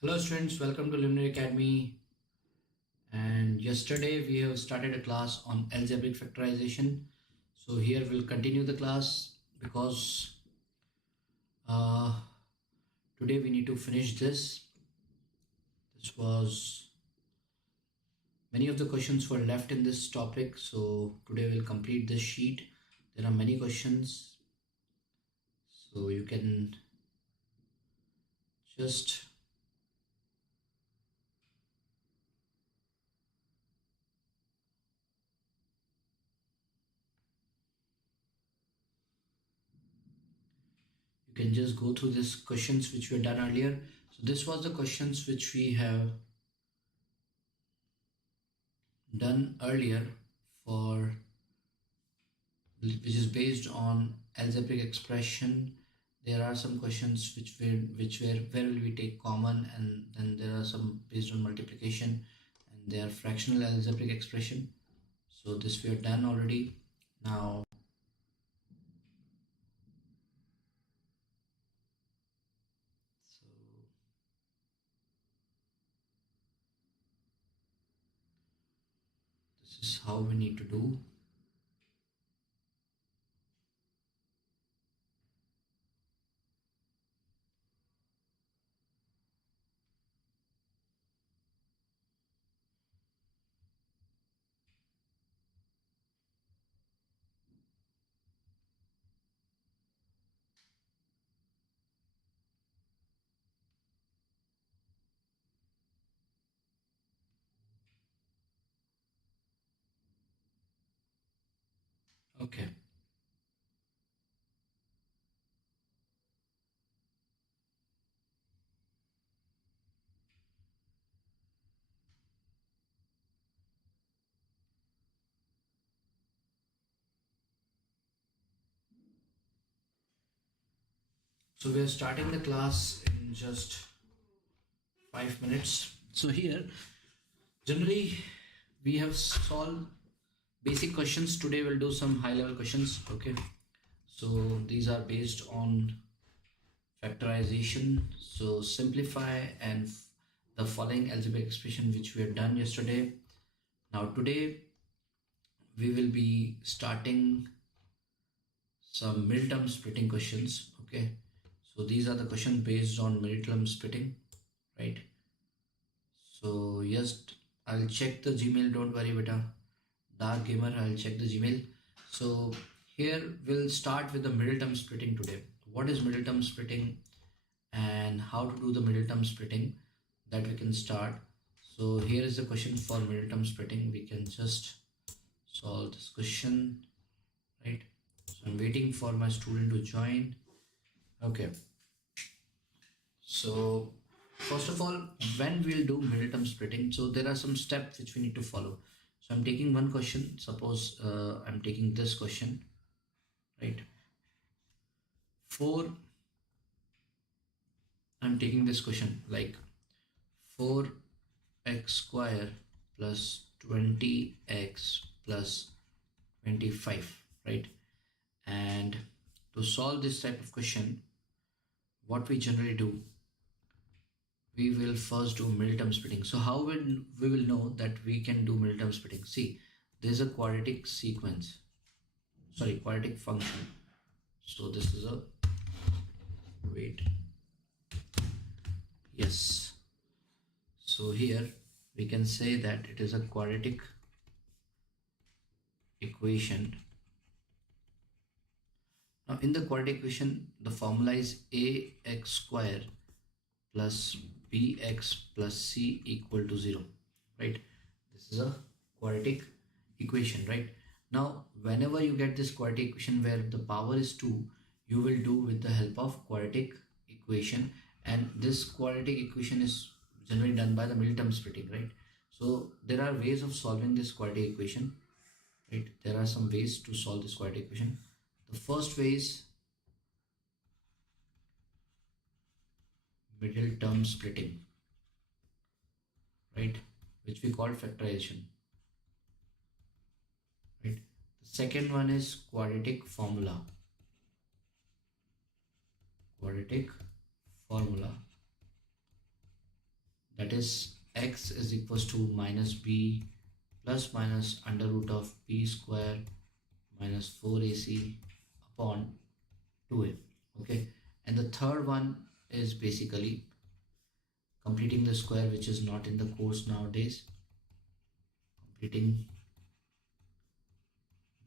Hello students, welcome to Luminary Academy. And yesterday we have started a class on algebraic factorization. So here we'll continue the class because uh, today we need to finish this. This was many of the questions were left in this topic. So today we'll complete this sheet. There are many questions. So you can just go through these questions which were done earlier. So this was the questions which we have done earlier for which is based on algebraic expression. There are some questions which were where will we take common, and then there are some based on multiplication, and they are fractional algebraic expression. So this we have done already. Now so this is how we need to do. Okay. So we are starting the class in just 5 minutes. So here, generally, we have solved basic questions. Today we'll do some high level questions. Okay. So these are based on factorization. So simplify and the following algebraic expression which we have done yesterday. Now today we will be starting some middle term splitting questions. Okay. So these are the questions based on middle term splitting, right? So yes, I'll check the Gmail. Don't worry, beta. Dark gamer, I'll check the Gmail. So here we'll start with the middle term splitting today. What is middle term splitting and how to do the middle term splitting, that we can start. So here is the question for middle term splitting. We can just solve this question, right? So I'm waiting for my student to join. Okay. So first of all, when we'll do middle term splitting, so there are some steps which we need to follow. So I'm taking one question. Suppose I'm taking this question, right? I'm taking this question like 4x square plus 20x plus 25, right? And to solve this type of question, what we generally do, we will first do middle term splitting. So how we will know that we can do middle term splitting? See, there's a quadratic quadratic function. So this is a, wait, yes. So here we can say that it is a quadratic equation. Now in the quadratic equation, the formula is ax square plus bx plus c equal to 0, right? This is a quadratic equation, right? Now whenever you get this quadratic equation where the power is 2, you will do with the help of quadratic equation, and this quadratic equation is generally done by the middle term splitting, right? So there are ways of solving this quadratic equation, right? There are some ways to solve this quadratic equation. The first way is middle term splitting, right, which we call factorization, right? The second one is quadratic formula. that is x is equals to minus b plus minus under root of b square minus 4ac upon 2a. Okay, and the third one is basically completing the square, which is not in the course nowadays. Completing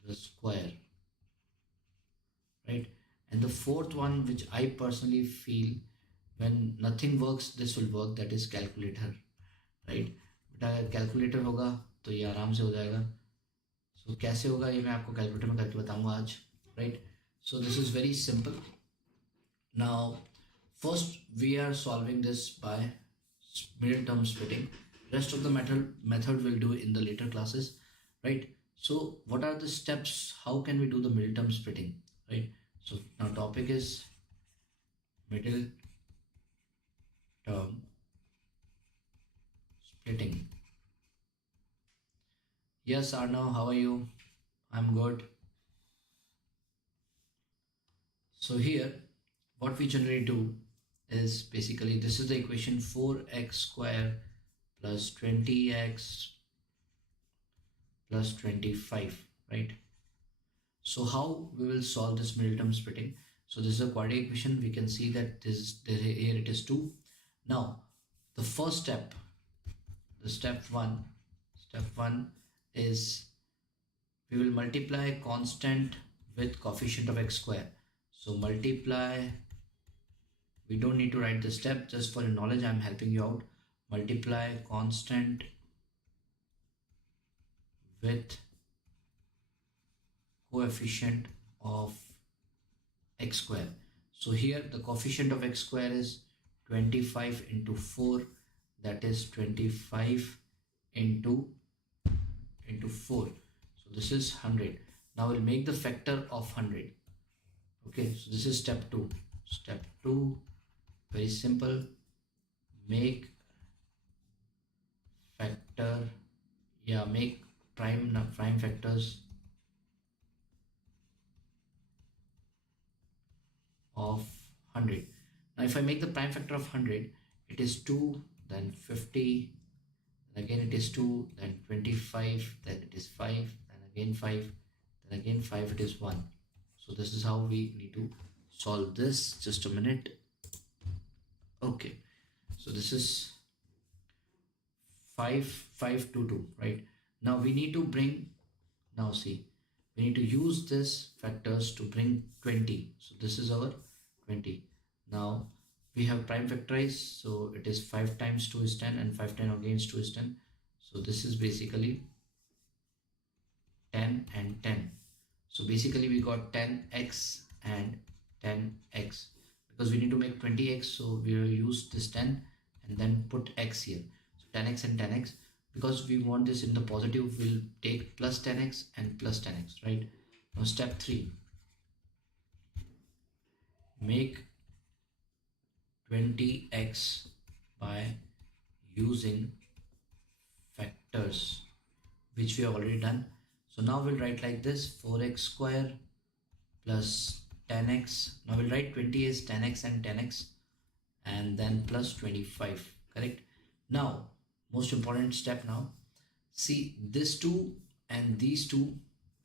the square, right? And the fourth one, which I personally feel when nothing works this will work, that is calculator, right? बेटा अगर calculator होगा तो ये आराम से हो जाएगा. सो कैसे होगा ये मैं आपको कैलकुलेटर में करके बताऊंगा आज, right? So this is very simple. Now first we are solving this by middle term splitting. Rest of the method we'll do in the later classes, right? So what are the steps? How can we do the middle term splitting, right? So now topic is middle term splitting. Yes, Arnav, how are you? I'm good. So here what we generally do is basically this is the equation 4x square plus 20x plus 25, right? So how we will solve this middle term splitting? So this is a quadratic equation. We can see that here it is 2. Now the first step, the step one is we will multiply constant with coefficient of x square. So multiply, we don't need to write the step, just for your knowledge I'm helping you out. Multiply constant with coefficient of x square. So here the coefficient of x square is 25 into 4, that is 25 into 4. So this is 100. Now we'll make the factor of 100. Okay, so this is step 2. Step 2, very simple, make factor, make prime factors of 100. Now if I make the prime factor of 100, it is 2, then 50, then again it is 2, then 25, then it is 5, then again 5, then again 5, it is 1. So this is how we need to solve this. Just a minute. Okay, so this is 5, 5, 2, 2, right? Now we need to bring, now see, we need to use this factors to bring 20. So this is our 20. Now we have prime factorized, so it is 5 times 2 is 10 and 5 times again is 2 is 10. So this is basically 10 and 10. So basically we got 10x and 10x. Because we need to make 20x, so we will use this 10 and then put x here. So 10x and 10x. Because we want this in the positive, we'll take plus 10x and plus 10x, right? Now step 3. Make 20x by using factors, which we have already done. So now we'll write like this, 4x square plus 10x. Now we'll write 20 as 10x and 10x and then plus 25, correct? Now most important step, now see this 2 and these 2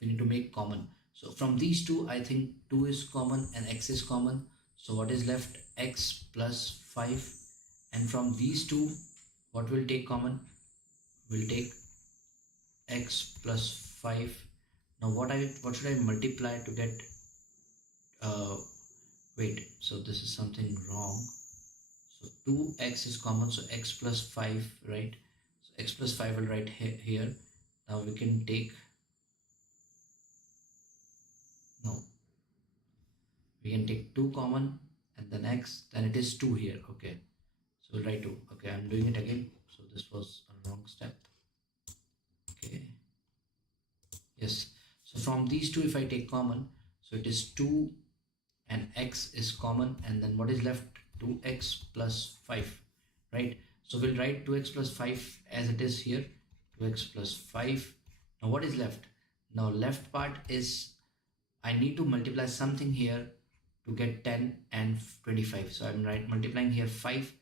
we need to make common. So from these two I think 2 is common and x is common. So what is left? X plus 5. And from these two what will take common? We'll take x plus 5. Now what should I multiply to get wait, so this is something wrong. So 2x is common, so x plus 5, right? So x plus 5 will write here. Now we can take, no, we can take 2 common and then x, then it is 2 here. Okay, so we'll write 2. Okay, I'm doing it again, so this was a wrong step. Okay, yes, so from these two if I take common, so it is 2 and x is common, and then what is left? 2x plus 5, right? So we'll write 2x plus 5 as it is here, 2x plus 5. Now what is left? Now left part is I need to multiply something here to get 10 and 25. So I'm multiplying here 5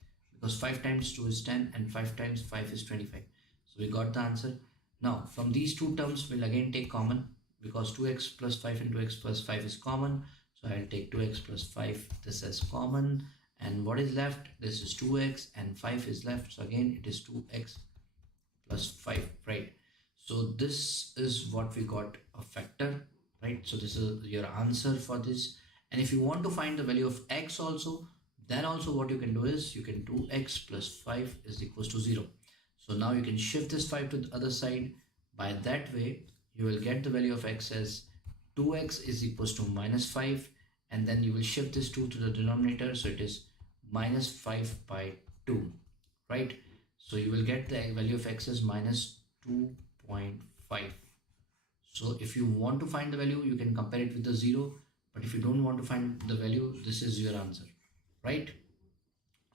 because 5 times 2 is 10 and 5 times 5 is 25. So we got the answer. Now from these two terms we'll again take common, because 2x plus 5 and 2x plus 5 is common. So I'll take 2x plus 5 this as common, and what is left? This is 2x and 5 is left, so again it is 2x plus 5, right? So this is what we got, a factor, right? So this is your answer for this. And if you want to find the value of x also, then also what you can do is you can do x plus 5 is equals to 0. So now you can shift this 5 to the other side. By that way you will get the value of x as 2x is equals to minus 5, and then you will shift this 2 to the denominator, so it is minus 5 by 2, right? So you will get the value of x as minus 2.5. So if you want to find the value, you can compare it with the 0, but if you don't want to find the value, this is your answer, right?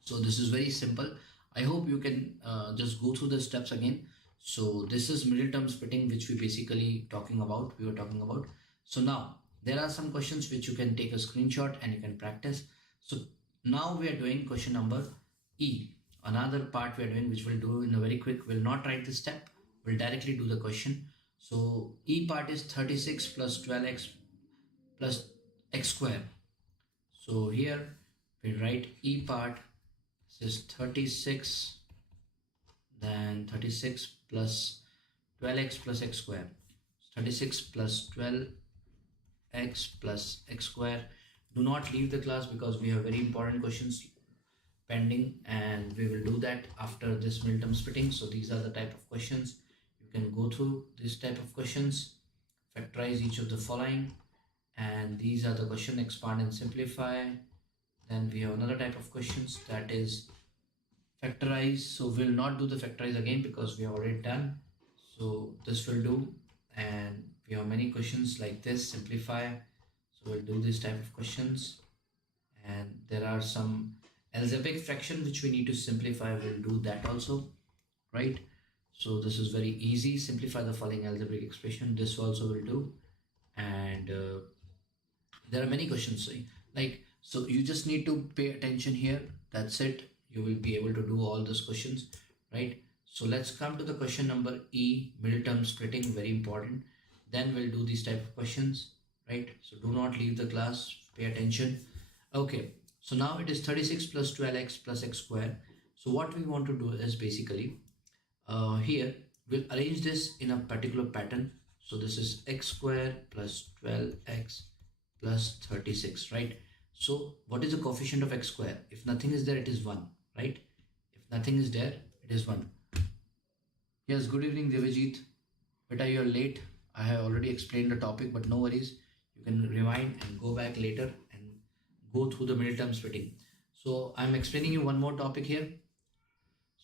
So this is very simple. I hope you can just go through the steps again. So this is middle term splitting, which we were talking about. So now there are some questions which you can take a screenshot and you can practice. So now we are doing question number E. Another part we are doing, which we'll do in a very quick, we'll not write the step, we'll directly do the question. So E part is 36 plus 12x plus x square. So here we write E part, this is 36, then 36 plus 12x plus x square, 36 plus 12x plus x square. Do not leave the class because we have very important questions pending, and we will do that after this middle term splitting. So these are the type of questions you can go through. This type of questions, factorize each of the following, and these are the question, expand and simplify. Then we have another type of questions, that is factorize. So we'll not do the factorize again because we have already done, so this will do. And we have many questions like this, simplify. So we'll do this type of questions, and there are some algebraic fraction which we need to simplify, we'll do that also, right? So this is very easy, simplify the following algebraic expression, this also will do. And there are many questions, like, so you just need to pay attention here, that's it. You will be able to do all those questions, right? So let's come to the question number E, middle term splitting, very important. Then we'll do these type of questions, right? So do not leave the class, pay attention. Okay, so now it is 36 plus 12x plus x square. So what we want to do is basically here we'll arrange this in a particular pattern. So this is x square plus 12x plus 36, right? So what is the coefficient of x square? If nothing is there, it is 1, right? If nothing is there, it is 1. Yes, good evening Devajit. Beta, you are late. I have already explained the topic, but no worries. You can rewind and go back later and go through the middle term splitting. So I'm explaining you one more topic here.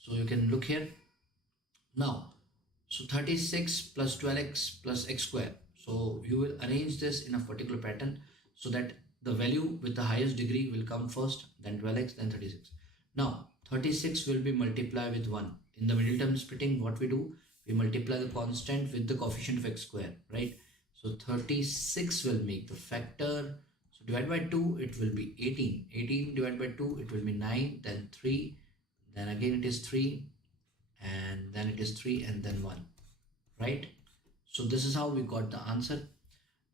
So you can look here. Now, so 36 plus 12x plus x square. So you will arrange this in a particular pattern so that the value with the highest degree will come first, then 12x, then 36. Now 36 will be multiplied with 1. In the middle term splitting, what we do, we multiply the constant with the coefficient of x square, right? So 36 will make the factor. So divided by 2, it will be 18. 18 divided by 2, it will be 9, then 3, then again it is 3, and then it is 3, and then 1, right? So this is how we got the answer.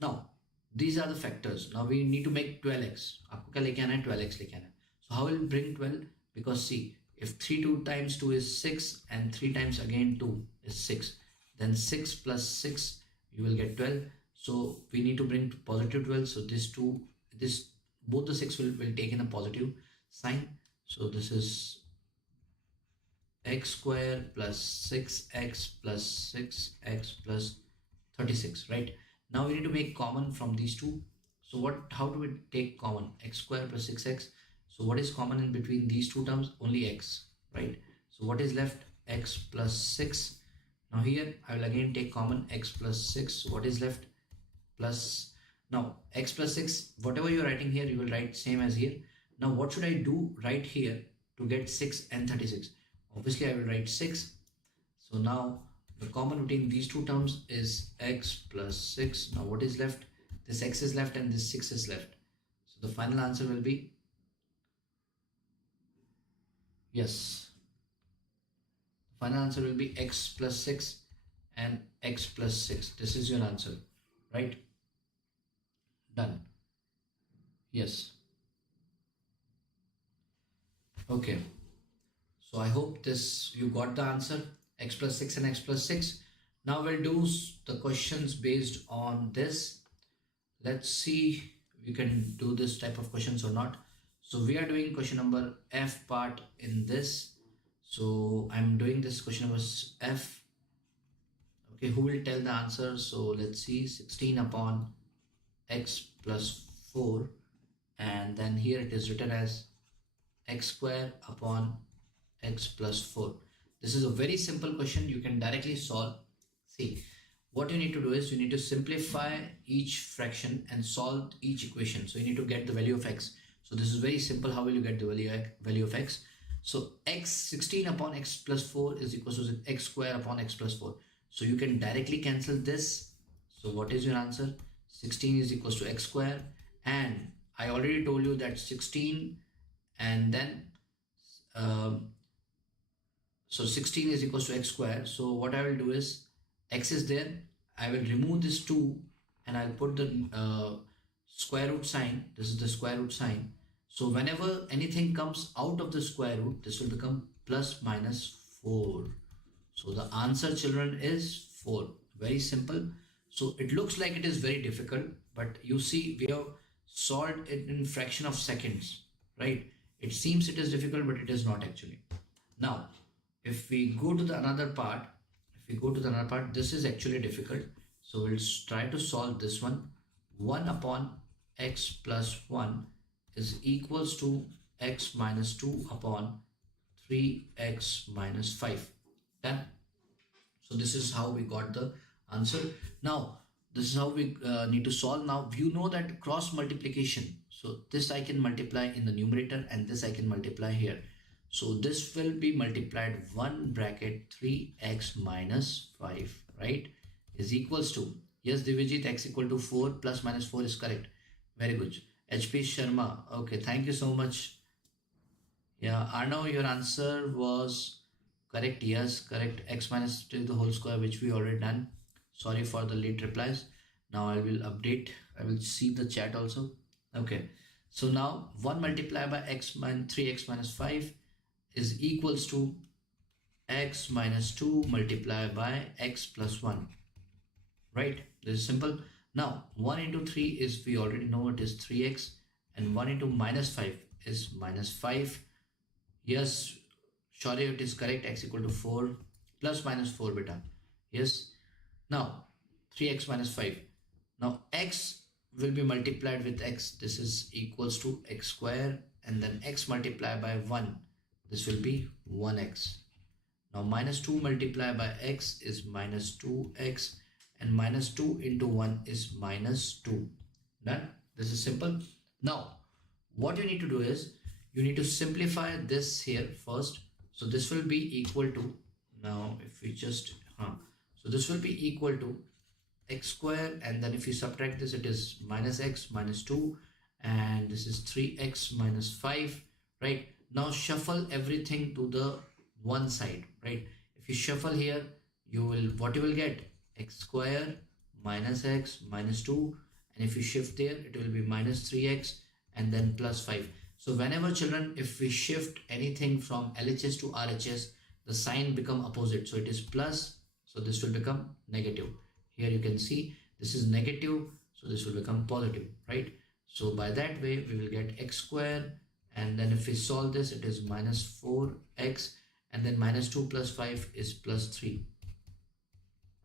Now these are the factors. Now we need to make 12x. आपको क्या लेके आना है? 12x लेके आना है. So how will bring 12? Because see, if 3 2 times 2 is 6 and 3 times again 2 is 6, then 6 plus 6 you will get 12. So we need to bring positive 12. So both the 6 will take in a positive sign. So this is x square plus 6x plus 6x plus 36, right? Now we need to make common from these two. So how do we take common? X square plus 6x. So what is common in between these two terms? Only x, right? So what is left? X plus 6. Now here I will again take common x plus 6. So what is left? Plus, now x plus 6, whatever you're writing here, you will write same as here. Now what should I do right here to get 6 and 36? Obviously I will write 6. So now the common between these two terms is x plus 6. Now what is left? This x is left and this 6 is left. So the final answer will be Yes, final answer will be x plus 6 and x plus 6. This is your answer, right? Done. Yes. Okay. So I hope this you got the answer, x plus 6 and x plus 6. Now we'll do the questions based on this. Let's see we can do this type of questions or not. So we are doing question number F part in this. So I'm doing this question number F. Okay, who will tell the answer? So let's see, 16 upon x plus 4, and then here it is written as x square upon x plus 4. This is a very simple question, you can directly solve. See, what you need to do is you need to simplify each fraction and solve each equation. So you need to get the value of x. So this is very simple. How will you get the value of x? So x 16 upon x plus 4 is equal to x square upon x plus 4. So you can directly cancel this. So what is your answer? 16 is equal to x square, and I already told you that 16 and then so 16 is equal to x square. So what I will do is x is there, I will remove this 2 and I'll put the square root sign. This is the square root sign. So whenever anything comes out of the square root, this will become plus minus 4. So the answer, children, is 4. Very simple. So it looks like it is very difficult, but you see we have solved it in fraction of seconds, right? It seems it is difficult, but it is not actually. Now, if we go to the another part, this is actually difficult. So we'll try to solve this one. 1 upon x plus 1 is equals to x minus 2 upon 3x minus 5. Done. So this is how we got the answer. Now this is how we need to solve. Now you know that cross multiplication. So this I can multiply in the numerator and this I can multiply here. So this will be multiplied 1 bracket 3x minus 5, right, is equals to, yes Divijit, x equal to 4 plus minus 4 is correct. Very good. HP Sharma, okay, thank you so much. Yeah, Arnav, your answer was correct. Yes, correct. X minus 2 to the whole square, which we already done. Sorry for the late replies. Now I will update. I will see the chat also. Okay. So now 1 multiplied by x minus 3x minus 5 is equals to x minus 2 multiplied by x plus 1. Right? This is simple. Now 1 into 3 is, we already know it is 3x, and 1 into minus 5 is minus 5. Yes, sorry, it is correct. X equal to 4 plus minus 4 beta. Yes. Now 3x minus 5. Now x will be multiplied with x. This is equals to x square, and then x multiplied by 1. This will be 1x. Now minus 2 multiplied by x is minus 2x, and minus 2 into 1 is minus 2. Done. This is simple. Now what you need to do is you need to simplify this here first. So this will be equal to, now if we just so this will be equal to x square, and then if you subtract this, it is minus x minus 2, and this is 3x minus 5, right? Now shuffle everything to the one side, right? If you shuffle here, you will, what you will get, x square minus x minus 2, and if you shift there, it will be minus 3x and then plus 5. So whenever, children, if we shift anything from LHS to RHS, the sign become opposite. So it is plus, so this will become negative. Here you can see this is negative, so this will become positive, right? So by that way we will get x square, and then if we solve this, it is minus 4x, and then minus 2 plus 5 is plus 3,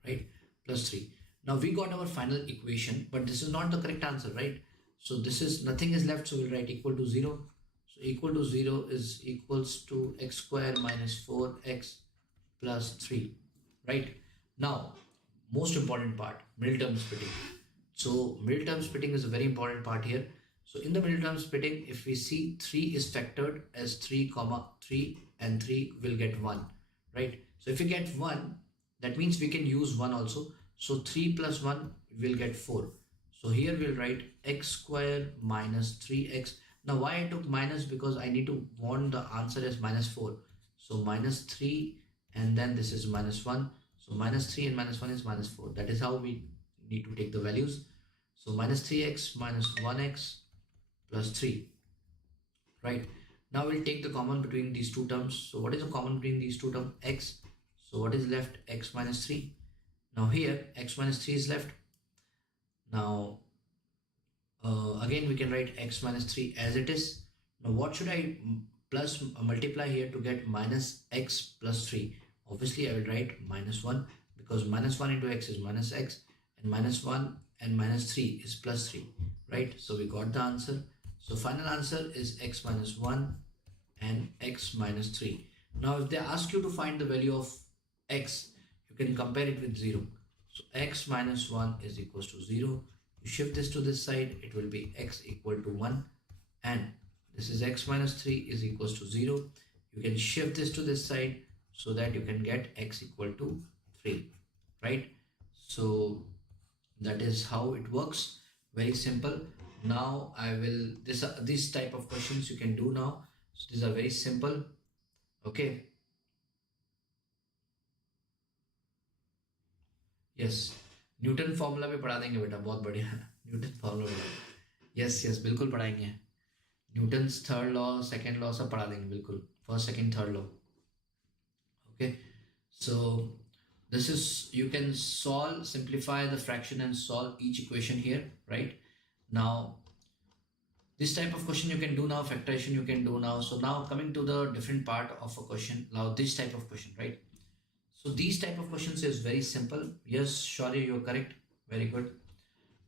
right? Plus 3. Now we got our final equation, but this is not the correct answer, right? So this is, nothing is left, so we'll write equal to 0. So equal to 0 is equals to x square minus 4x plus 3, right? Now most important part, middle term splitting. So middle term splitting is a very important part here. So in the middle term splitting, if we see 3 is factored as 3 comma 3, and 3 will get 1, right? So if we get 1, that means we can use 1 also. So 3 plus 1 will get 4. So here we'll write x square minus 3x. Now why I took minus? Because I need to want the answer as minus 4. So minus 3 and then this is minus 1. So minus 3 and minus 1 is minus 4. That is how we need to take the values. So minus 3x minus 1x plus 3, right? Now we'll take the common between these two terms. So what is the common between these two terms? X. So what is left? X minus 3. Now here x minus 3 is left. Now again we can write x minus 3 as it is. Now what should I multiply here to get minus x plus 3? Obviously I will write minus 1, because minus 1 into x is minus x, and minus 1 and minus 3 is plus 3, right? So we got the answer. So final answer is x minus 1 and x minus 3. Now if they ask you to find the value of x, you can compare it with 0. So x minus 1 is equals to 0. You shift this to this side, it will be x equal to 1, and this is x minus 3 is equals to 0. You can shift this to this side so that you can get x equal to 3, right? So that is how it works. Very simple. Now I will, this type of questions you can do now. So these are very simple. Okay. Yes. Newton formula भी पढ़ा देंगे बेटा, बहुत बढ़िया. Newton formula yes yes बिल्कुल पढ़ाएंगे. Newton's third law, second law सब पढ़ा देंगे बिल्कुल. First second third law. Okay, so this is, you can solve, simplify the fraction and solve each equation here, right? Now this type of question you can do now, factorization you can do now. So now coming to the different part of a question, now this type of question, right? So these type of questions is very simple. Yes, Shaurya, you're correct. Very good.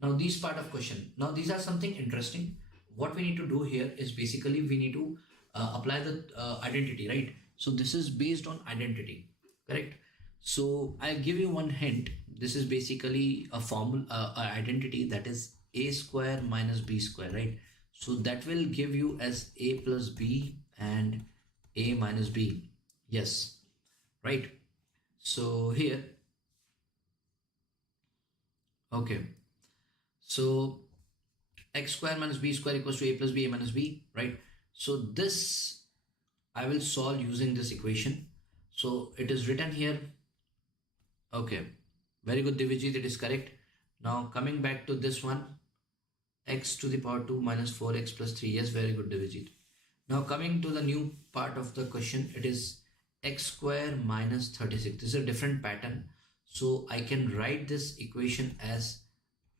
Now these part of question, now these are something interesting. What we need to do here is basically we need to apply the identity, right? So this is based on identity, correct? So I'll give you one hint. This is basically a formula, identity, that is a square minus b square, right? So that will give you as a plus b and a minus b. Yes, right? So here, okay, so x square minus b square equals to a plus b, a minus b, right? So this I will solve using this equation. So it is written here. Okay, very good Divijit, it is correct. Now coming back to this one, x to the power 2 minus 4x plus 3. Yes, very good Divijit. Now coming to the new part of the question, it is x square minus 36. This is a different pattern. So I can write this equation as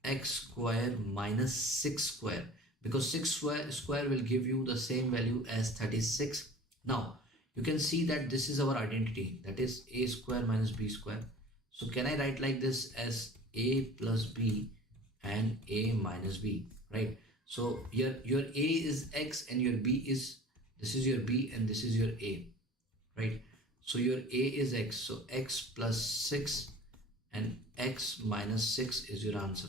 x square minus 6 square, because 6 square will give you the same value as 36. Now you can see that this is our identity, that is a square minus b square. So can I write like this as a plus b and a minus b, right? So your a is x and your b is, this is your b and this is your a, right? So your a is x, so x plus 6 and x minus 6 is your answer.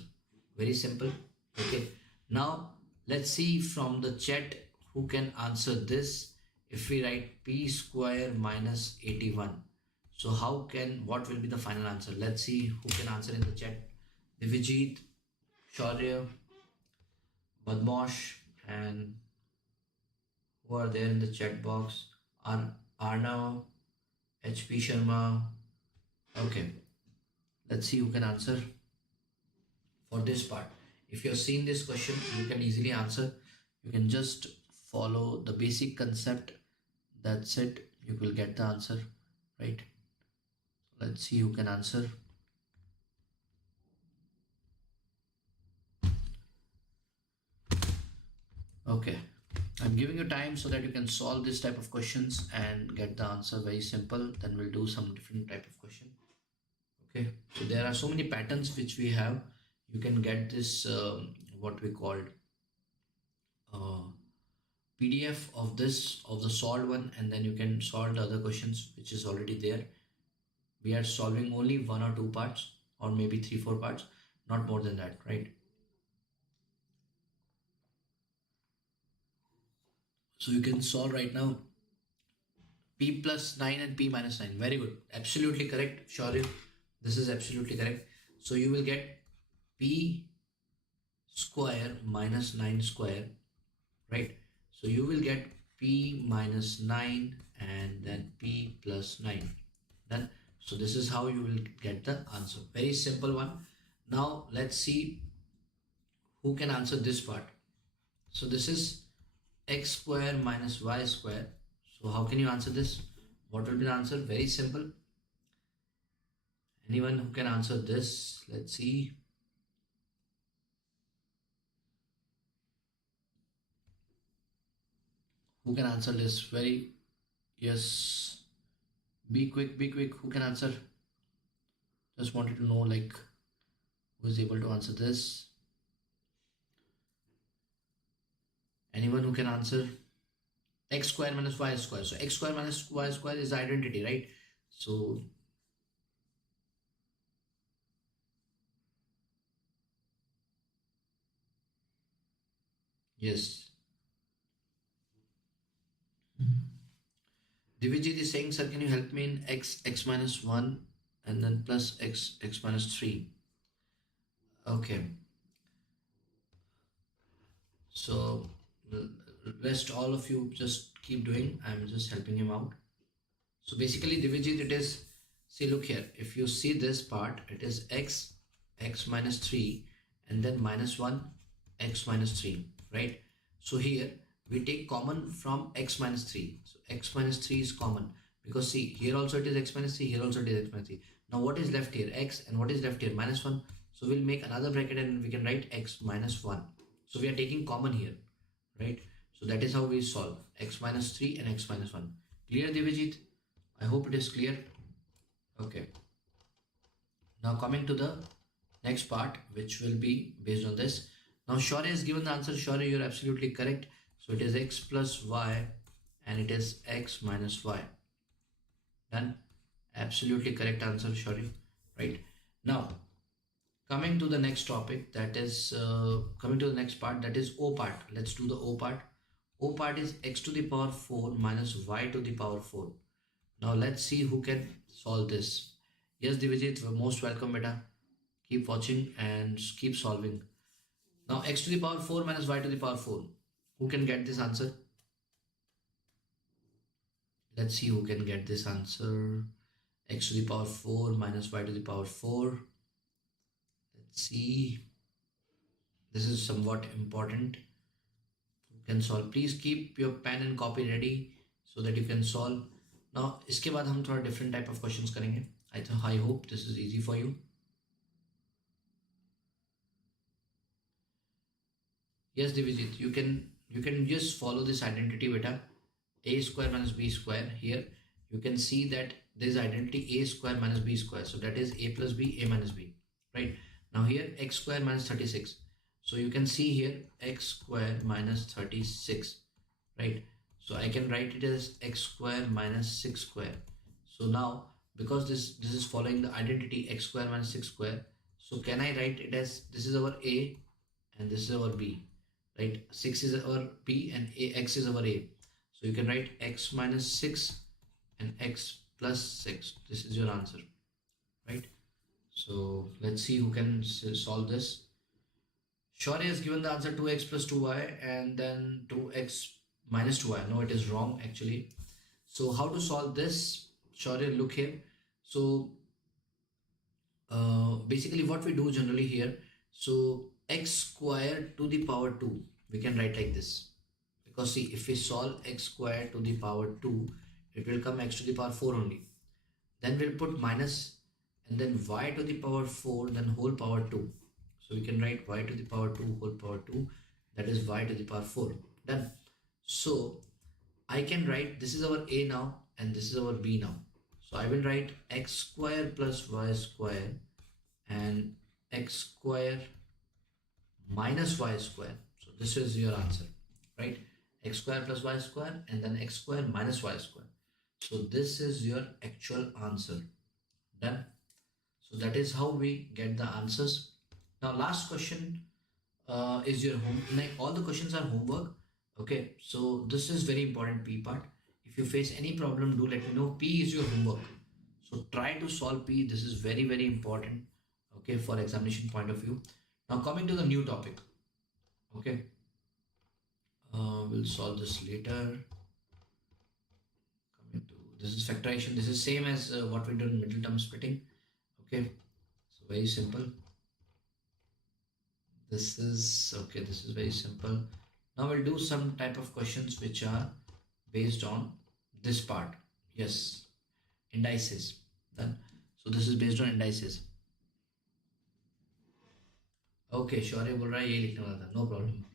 Very simple. Okay, now let's see from the chat who can answer this. If we write p square minus 81, so how can, what will be the final answer? Let's see who can answer in the chat. Divijit, Shaurya, Badmosh, and who are there in the chat box? Arnav, HP Sharma. Okay, let's see who can answer for this part. If you've seen this question, you can easily answer. You can just follow the basic concept. That's it. You will get the answer, right? Let's see who can answer. Okay, I'm giving you time so that you can solve this type of questions and get the answer. Very simple. Then we'll do some different type of question. Okay, so there are so many patterns which we have. You can get this what we called PDF of this, of the solved one, and then you can solve the other questions which is already there. We are solving only 1 or 2 parts, or maybe 3-4 parts, not more than that, right? So you can solve right now p plus 9 and p minus 9. Very good, absolutely correct, Shaurya. This is absolutely correct. So you will get p square minus 9 square, right? So you will get p minus 9 and then p plus 9. Done. So this is how you will get the answer. Very simple one. Now let's see who can answer this part. So this is x square minus y square. So how can you answer this? What will be the answer? Very simple. Anyone who can answer this? Let's see. Who can answer this? Very, yes. Be quick, be quick. Who can answer? Just wanted to know like who is able to answer this. Anyone who can answer? X square minus y square. So x square minus y square is identity, right? So yes. Divijit is saying, sir, can you help me in x minus 1 and then plus x minus 3? Okay. So rest all of you just keep doing. I'm just helping him out. So basically Divijit, it is, see, look here, if you see this part, it is x minus 3 and then minus 1 x minus 3, right? So here we take common from x minus 3. So x minus 3 is common because see, here also it is x minus 3, here also it is x minus 3. Now what is left here? X, and what is left here? Minus 1. So we'll make another bracket and we can write x minus 1. So we are taking common here, right? So that is how we solve x minus 3 and x minus 1. Clear, Divijit? I hope it is clear. Okay. Now coming to the next part, which will be based on this. Now Shaurya has given the answer. Shaurya, you're absolutely correct. So it is x plus y and it is x minus y. Done. Absolutely correct answer, Shaurya. Right. Now coming to the next topic, that is coming to the next part, that is O part. Let's do the O part. O part is x to the power 4 minus y to the power 4. Now let's see who can solve this. Yes, Divijit, most welcome, beta. Keep watching and keep solving. Now x to the power 4 minus y to the power 4. Who can get this answer? Let's see who can get this answer. X to the power 4 minus y to the power 4. Let's see. This is somewhat important. Who can solve? Please keep your pen and copy ready so that you can solve. Now इसके बाद हम थोड़ा different type of questions करेंगे. I hope this is easy for you. Yes, Divijit, you can just follow this identity, beta. A square minus b square. Here you can see that there is identity a square minus b square. So that is a plus b, a minus b. Right. Now here x square minus 36. So you can see here x square minus 36. Right. So I can write it as x square minus 6 square. So now because this is following the identity x square minus 6 square. So can I write it as this is our a and this is our b. Right, 6 is our b and x is our a. So you can write x minus 6 and x plus 6. This is your answer, right? So let's see who can solve this. Shaurya has given the answer 2x plus 2y and then 2x minus 2y. No, it is wrong actually. So how to solve this? Shaurya, look here. So basically what we do generally here. So x square to the power 2, we can write like this, because see, if we solve x square to the power 2, it will come x to the power 4 only. Then we'll put minus and then y to the power 4, then whole power 2. So we can write y to the power 2 whole power 2, that is y to the power 4. Done. So I can write this is our a now and this is our b now. So I will write x square plus y square and x square minus y square. So this is your answer, right? X square plus y square and then x square minus y square. So this is your actual answer. Done. So that is how we get the answers. Now last question is your home. Like all the questions are homework. Okay, so this is very important, P part. If you face any problem, do let me know. P is your homework. So try to solve P. This is very, very important. Okay, for examination point of view. Now coming to the new topic. Okay, we'll solve this later. this is factorization. This is same as what we did in middle term splitting. Okay, so very simple. This is okay. This is very simple. Now we'll do some type of questions which are based on this part. Yes, indices. Done. So this is based on indices. Okay, शौर्य बोल रहा है ये लिखने वाला था, no problem.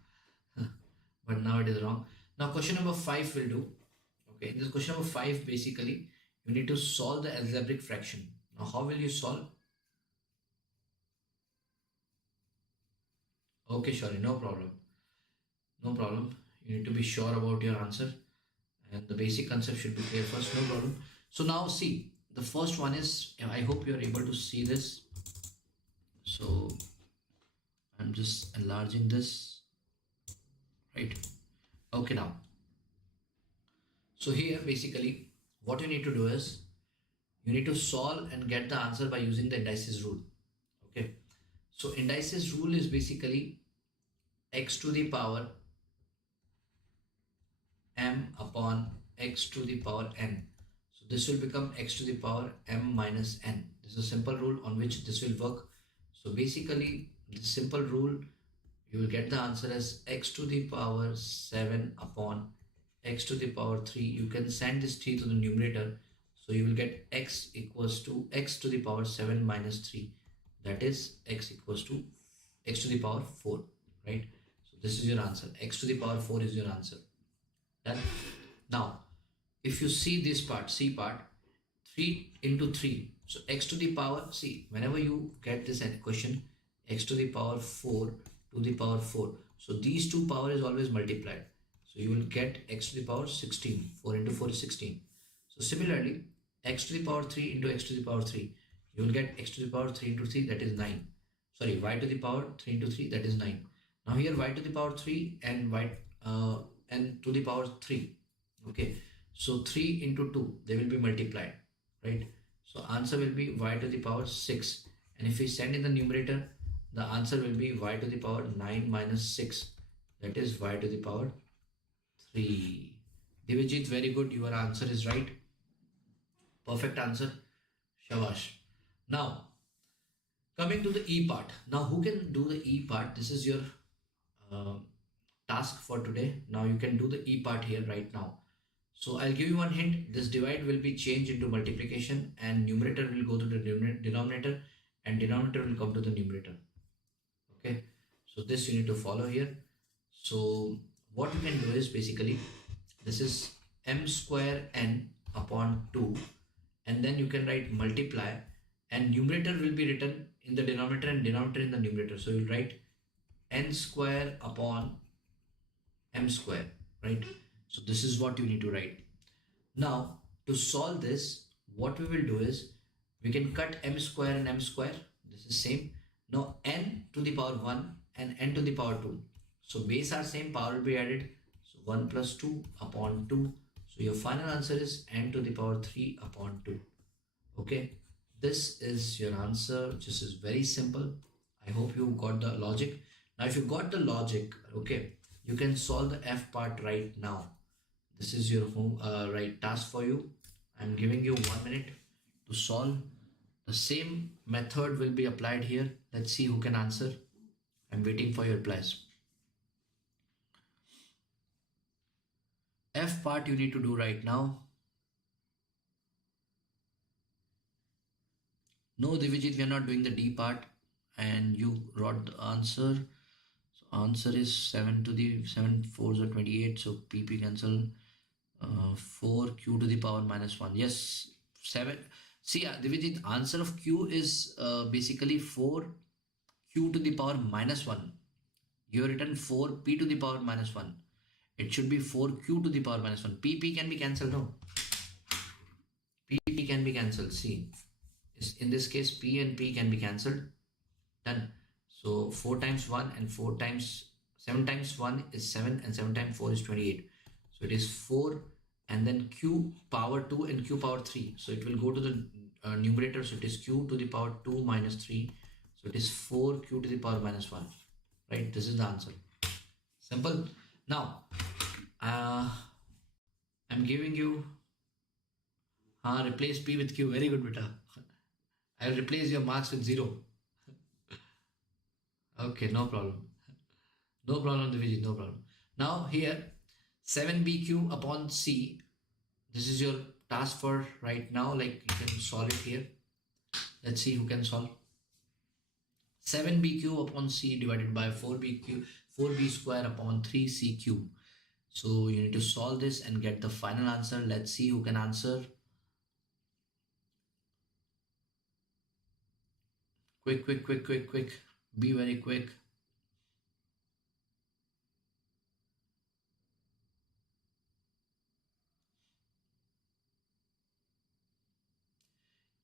But now it is wrong. Now question number 5 will do. Okay, in this question number 5, basically you need to solve the algebraic fraction. Now how will you solve? Okay, sorry, no problem. No problem. You need to be sure about your answer, and the basic concept should be clear first. No problem. So now see, the first one is, I hope you are able to see this. So I'm just enlarging this, right? Okay, now. So here basically what you need to do is you need to solve and get the answer by using the indices rule. Okay. So indices rule is basically x to the power m upon x to the power n. So this will become x to the power m minus n. This is a simple rule on which this will work. So basically this simple rule, you will get the answer as x to the power 7 upon x to the power 3. You can send this 3 to the numerator. So you will get x equals to x to the power 7 minus 3. That is x equals to x to the power 4, right? So this is your answer. X to the power 4 is your answer. Done. Now, if you see this part, C part, 3 into 3. So x to the power, see, whenever you get this question, x to the power 4 to the power 4. So these two power is always multiplied. So you will get x to the power 16. 4 into 4 is 16. So similarly, x to the power 3 into x to the power 3. You will get x to the power 3 into 3, that is 9. Sorry, y to the power 3 into 3, that is 9. Now here y to the power 3 and y and to the power 3. Okay, so 3 into 2, they will be multiplied, right? So answer will be y to the power 6. And if we send in the numerator, the answer will be y to the power 9 minus 6. That is y to the power 3. Divijit, very good. Your answer is right. Perfect answer. Shabash. Now, coming to the E part. Now, who can do the E part? This is your task for today. Now, you can do the E part here right now. So, I'll give you one hint. This divide will be changed into multiplication, and numerator will go to the denominator, and denominator will come to the numerator. Okay. So, this you need to follow here. So, what you can do is basically, this is m square n upon 2, and then you can write multiply, and numerator will be written in the denominator and denominator in the numerator. So you'll write n square upon m square, right? So this is what you need to write. Now to solve this, what we will do is we can cut m square and m square. This is same. Now n to the power 1 and n to the power 2. So base are same, power will be added. So 1 plus 2 upon 2. So your final answer is n to the power 3 upon 2. Okay, this is your answer. This is very simple. I hope you got the logic. Now if you got the logic, okay, you can solve the F part right now. This is your right task for you. I'm giving you 1 minute to solve. The same method will be applied here. Let's see who can answer. I'm waiting for your replies. F part you need to do right now. No, Divijit, we are not doing the D part, and you wrote the answer. So answer is 7 to the 7 4s are 28. So PP cancel. 4 q to the power minus 1. Yes, 7. See, Divijit, answer of q is basically 4 q to the power minus 1. You have written 4 p to the power minus 1. It should be 4 q to the power minus 1. PP can be cancelled, no? PP can be cancelled. See, in this case, P and P can be cancelled. Done. So 4 times 1 and 4 times 7 times 1 is 7, and 7 times 4 is 28. So it is 4 and then q power 2 and q power 3. So it will go to the numerator. So it is q to the power 2 minus 3. So it is 4 q to the power minus 1. Right? This is the answer. Simple. Now, I'm giving you हाँ, replace P with Q. Very good, beta. I'll replace your marks with 0. Okay, no problem. No problem, Diviji, no problem. Now here, 7BQ upon C. This is your task for right now. Like you can solve it here. Let's see who can solve. 7BQ upon C divided by 4B square upon 3CQ. So you need to solve this and get the final answer. Let's see who can answer. Quick, quick, quick, quick, quick. Be very quick.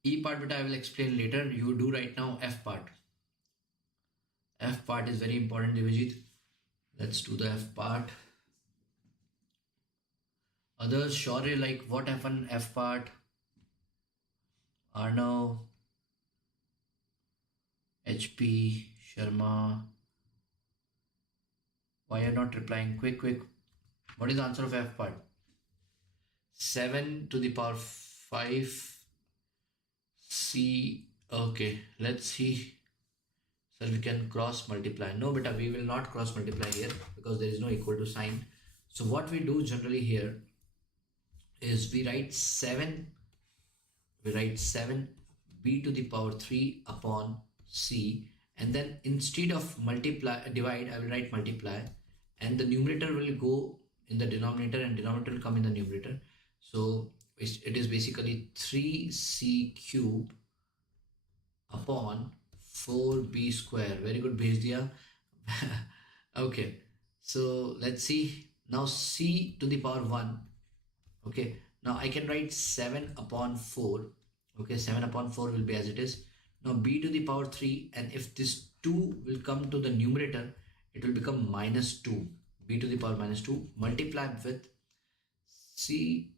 E part, but I will explain later. You do right now F part. F part is very important, Divijit. Let's do the F part. Others, surely like what happened F part? Arnav, HP, Sharma. Why are not replying? Quick, quick. What is the answer of F part? 7 to the power 5 C. Okay, let's see. So we can cross multiply. No, beta, we will not cross multiply here because there is no equal to sign. So what we do generally here is we write 7 B to the power 3 upon C, and then instead of divide, I will write multiply, and the numerator will go in the denominator and denominator will come in the numerator. So it is basically 3C cube upon 4B square. Very good, Bhejdiya. Okay, so let's see. Now C to the power 1. Okay, now I can write 7 upon 4. Okay, 7 upon 4 will be as it is. Now B to the power 3, and if this 2 will come to the numerator, it will become minus 2. B to the power minus 2 multiply with C.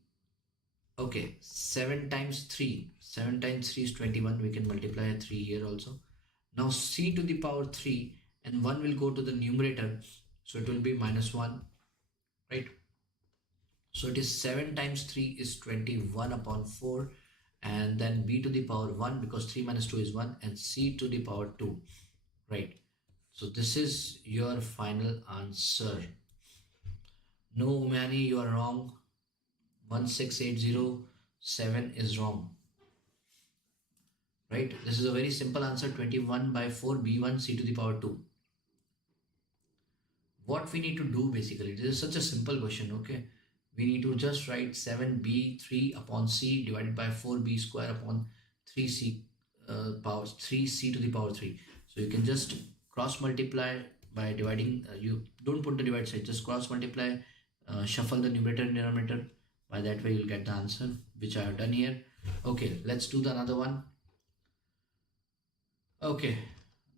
Okay, 7 times 3. 7 times 3 is 21. We can multiply 3 here also. Now C to the power 3, and 1 will go to the numerator. So it will be minus 1. Right? So it is 7 times 3 is 21 upon 4. And then B to the power 1, because 3 minus 2 is 1. And C to the power 2. Right? So this is your final answer. No, Manny, you are wrong. 16807 is wrong. Right? This is a very simple answer. 21 by 4 B1 C to the power 2. What we need to do basically, this is such a simple question. Okay, we need to just write 7B3 upon C divided by 4B square upon 3C power 3C to the power 3. So you can just cross multiply by dividing. You don't put the divide side, just cross multiply, shuffle the numerator and denominator. By that way you'll get the answer, which I have done here. Okay, let's do the another one. Okay,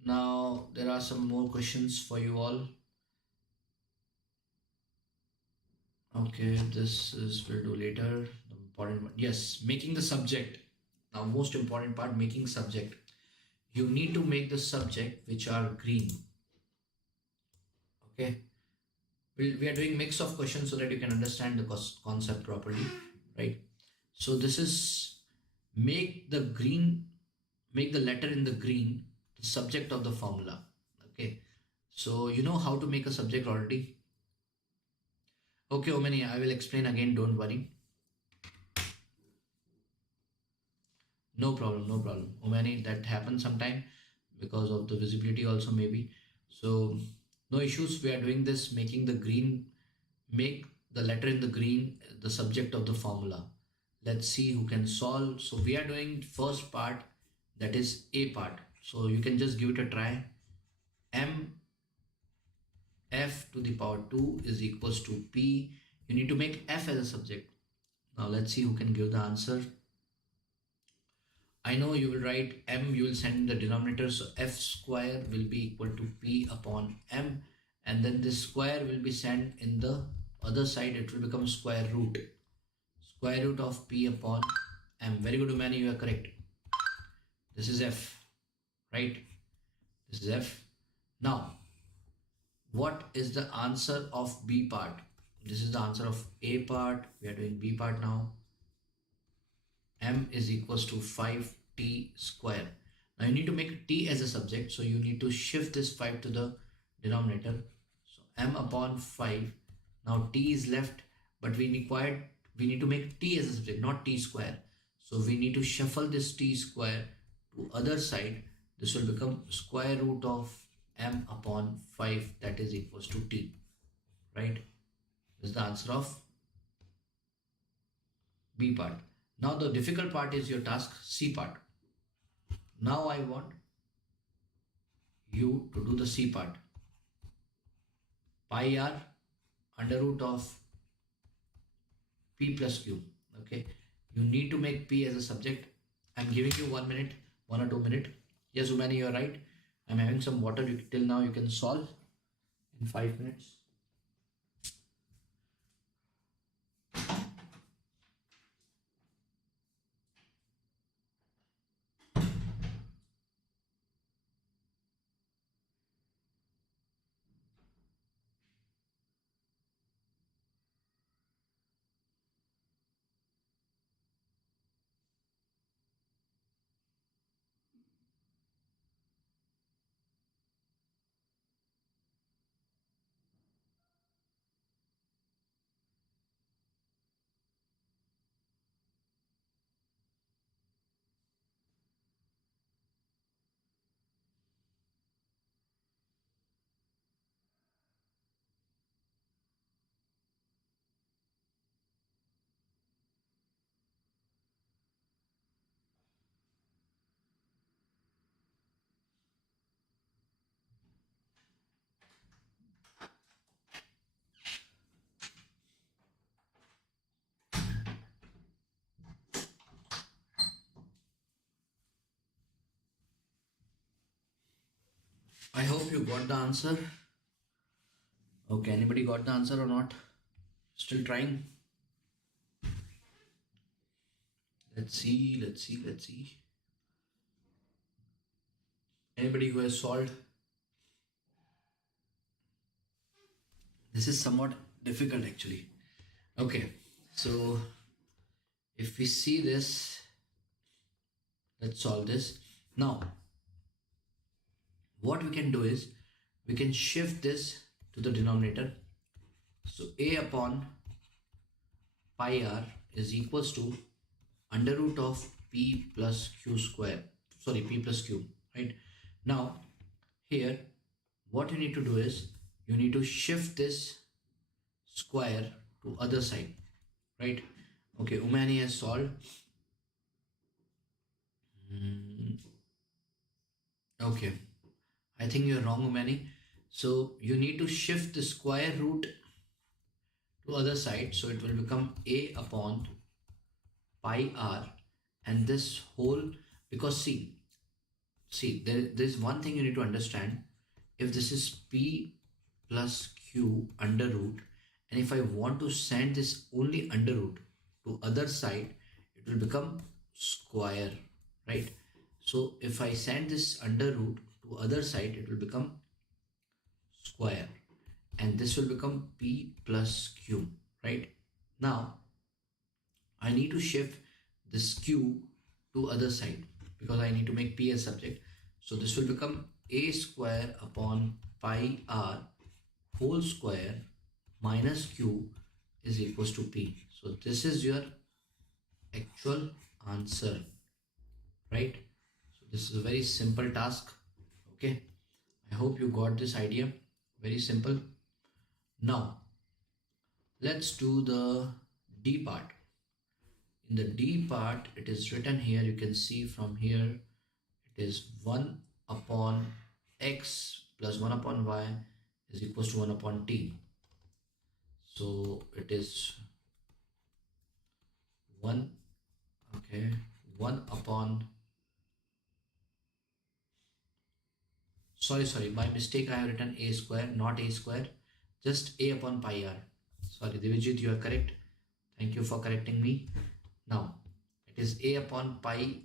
now there are some more questions for you all. Okay, this is we'll do later. The important one. Yes, making the subject. Now, most important part, making subject. You need to make the subject which are green. Okay, we are doing mix of questions so that you can understand the concept properly, right? So this is make the letter in the green the subject of the formula. Okay, so you know how to make a subject already. Okay, Omani, I will explain again, don't worry. No problem, no problem. Omani, that happens sometime because of the visibility also maybe. So no issues, we are doing this, making the letter in the green the subject of the formula. Let's see who can solve. So we are doing first part, that is A part. So you can just give it a try. M F to the power 2 is equals to P. You need to make F as a subject. Now let's see who can give the answer. I know you will write M, you will send in the denominator. So F square will be equal to P upon M. And then this square will be sent in the other side. It will become square root. Square root of P upon M. Very good, Umani, you are correct. This is F, right? This is F. Now, what is the answer of B part? This is the answer of A part. We are doing B part now. m is equals to 5t square. Now you need to make t as a subject, so you need to shift this 5 to the denominator. So m upon 5. Now t is left, but we need to make t as a subject, not t square. So we need to shuffle this t square to other side. This will become square root of m upon 5, that is equals to t, right? This is the answer of B part. Now the difficult part is your task C part. Now I want you to do the C part. Pi r under root of p plus q. Okay, you need to make p as a subject. I'm giving you 1 minute, 1 or 2 minutes. Yes, Umani, you're right. I'm having some water. Till now you can solve in 5 minutes. I hope you got the answer. Okay, anybody got the answer or not? Still trying? Let's see. Anybody who has solved? This is somewhat difficult actually. Okay, so if we see this, let's solve this. Now, what we can do is, we can shift this to the denominator. So a upon pi r is equals to under root of p plus q square. Sorry, p plus q, right? Now, here, what you need to do is, you need to shift this square to other side, right? Okay, Umani has solved. Okay, I think you're wrong, Umani. So you need to shift the square root to other side, so it will become a upon pi r, and this whole, because see there's one thing you need to understand. If this is p plus q under root, and if I want to send this only under root to other side, it will become square, right? So if I send this under root to other side, it will become square, and this will become p plus q, right? Now I need to shift this q to other side because I need to make p as subject. So this will become a square upon pi r whole square minus q is equals to p. So this is your actual answer, right? So this is a very simple task. Okay, I hope you got this idea. Very simple. Now let's do the D part. In the D part, it is written here, you can see from here, it is 1 upon x plus 1 upon y is equals to 1 upon t. So it is 1, okay, 1 upon, sorry, my mistake, I have written a square, not a square, just a upon pi r. Sorry, Divijit, you are correct. Thank you for correcting me. Now, it is a upon pi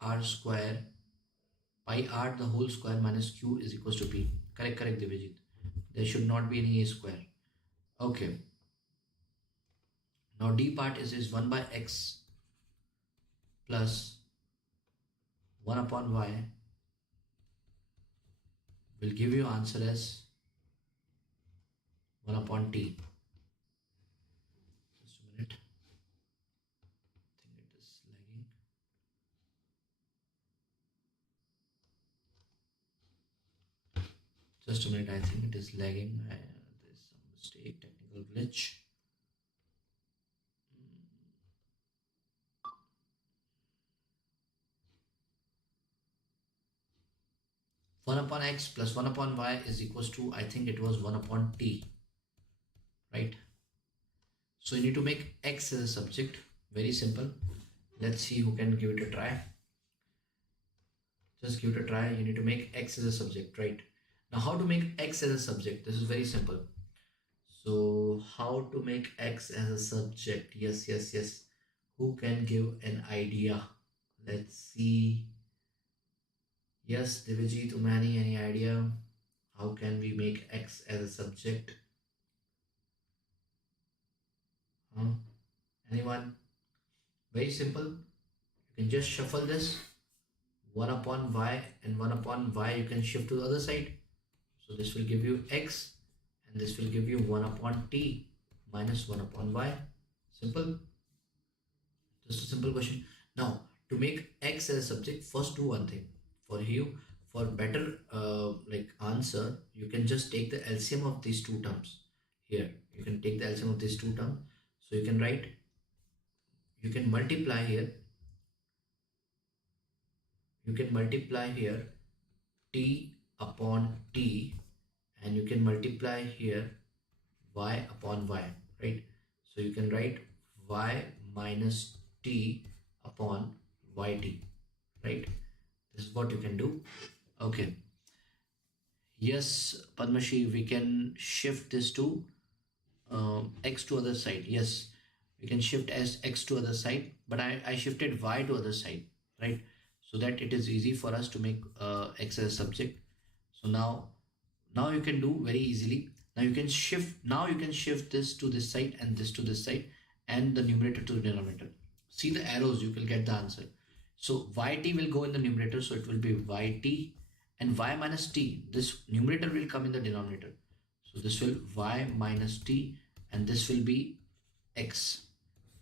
r square, pi r the whole square minus q is equals to p. Correct, Divijit. There should not be any a square. Okay. Now, d part is 1 by x plus 1 upon y will give you answer as 1 upon t. Just a minute. I think it is lagging. Just a minute. I think it is lagging. There's some mistake, technical glitch. 1 upon x plus 1 upon y is equals to, I think it was 1 upon t, right? So you need to make x as a subject. Very simple. Let's see who can give it a try. Just give it a try. You need to make x as a subject, right? Now how to make x as a subject? This is very simple. So how to make x as a subject? Yes. Who can give an idea? Let's see. Yes, Divijit, Umani, any idea? How can we make x as a subject? Huh? Anyone? Very simple. You can just shuffle this. 1 upon y and 1 upon y you can shift to the other side. So this will give you x and this will give you 1 upon t minus 1 upon y. Simple. Just a simple question. Now to make x as a subject, first do one thing. For you, for better answer, you can just take the LCM of these two terms. Here you can take the LCM of these two terms. So you can write, you can multiply here, t upon t, and you can multiply here y upon y, right? So you can write y minus t upon yt, right? This is what you can do. Okay. Yes, Padmashi, we can shift this to x to other side. Yes, we can shift as x to other side, but I shifted y to other side, right? So that it is easy for us to make x as a subject. So now you can do very easily. Now you can shift this to this side and this to this side and the numerator to the denominator. See the arrows, you will get the answer. So yt will go in the numerator, so it will be yt, and y minus t, this numerator will come in the denominator. So this will y minus t and this will be x,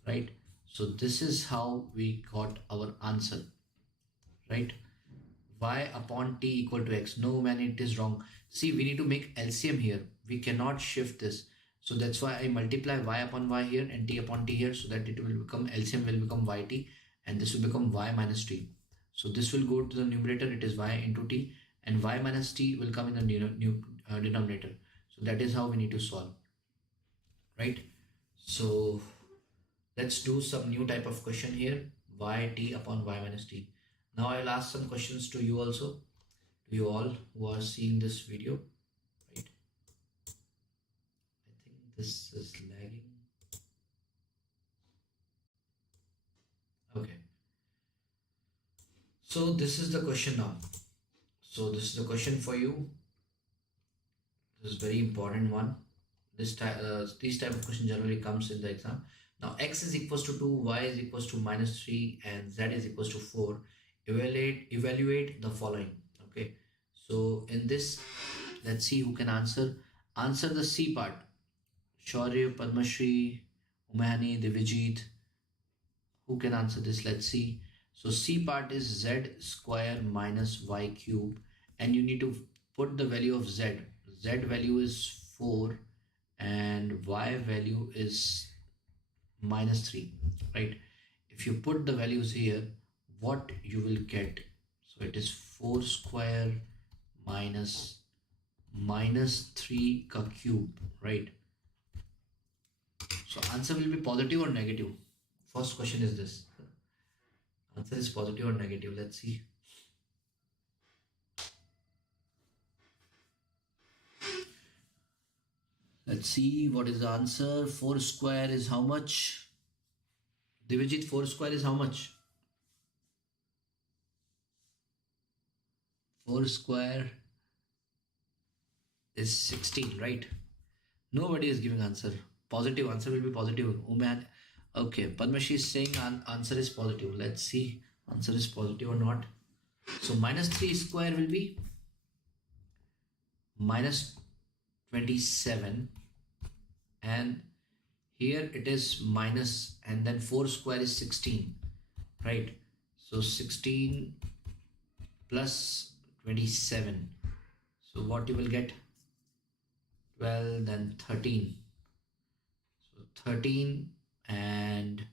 right? So this is how we got our answer, right? Y upon t equal to x. No man, it is wrong. See, we need to make LCM here. We cannot shift this. So that's why I multiply y upon y here and t upon t here, so that it will become, LCM will become yt and this will become y minus t. So this will go to the numerator, it is y into t, and y minus t will come in the denominator. So that is how we need to solve, right? So let's do some new type of question here. Yt upon y minus t. Now I will ask some questions to you also, to you all who are seeing this video, right? I think this is lagging. Okay. So this is the question now. So this is the question for you. This is very important one. These type of question generally comes in the exam. Now x is equals to 2, y is equals to minus 3, and z is equals to 4. Evaluate the following. Okay. So in this, let's see who can answer. Answer the C part. Shaurya, Padmashri, Umani, Divijit. Who can answer this? Let's see. So C part is z square minus y cube, and you need to put the value of z. Z value is 4 and y value is minus 3, right? If you put the values here, what you will get? So it is 4 square minus 3 ka cube, right? So answer will be positive or negative? First question is this. Answer is positive or negative? Let's see. Let's see what is the answer. 4 square is how much? Divijit, 4 square is how much? 4 square is 16, right? Nobody is giving answer. Positive answer will be positive. Okay, Padmashi is saying answer is positive. Let's see, answer is positive or not. So minus 3 square will be minus 27, and here it is minus, and then 4 square is 16, right? So 16 plus 27. So what you will get? 12, then 13. So 13 and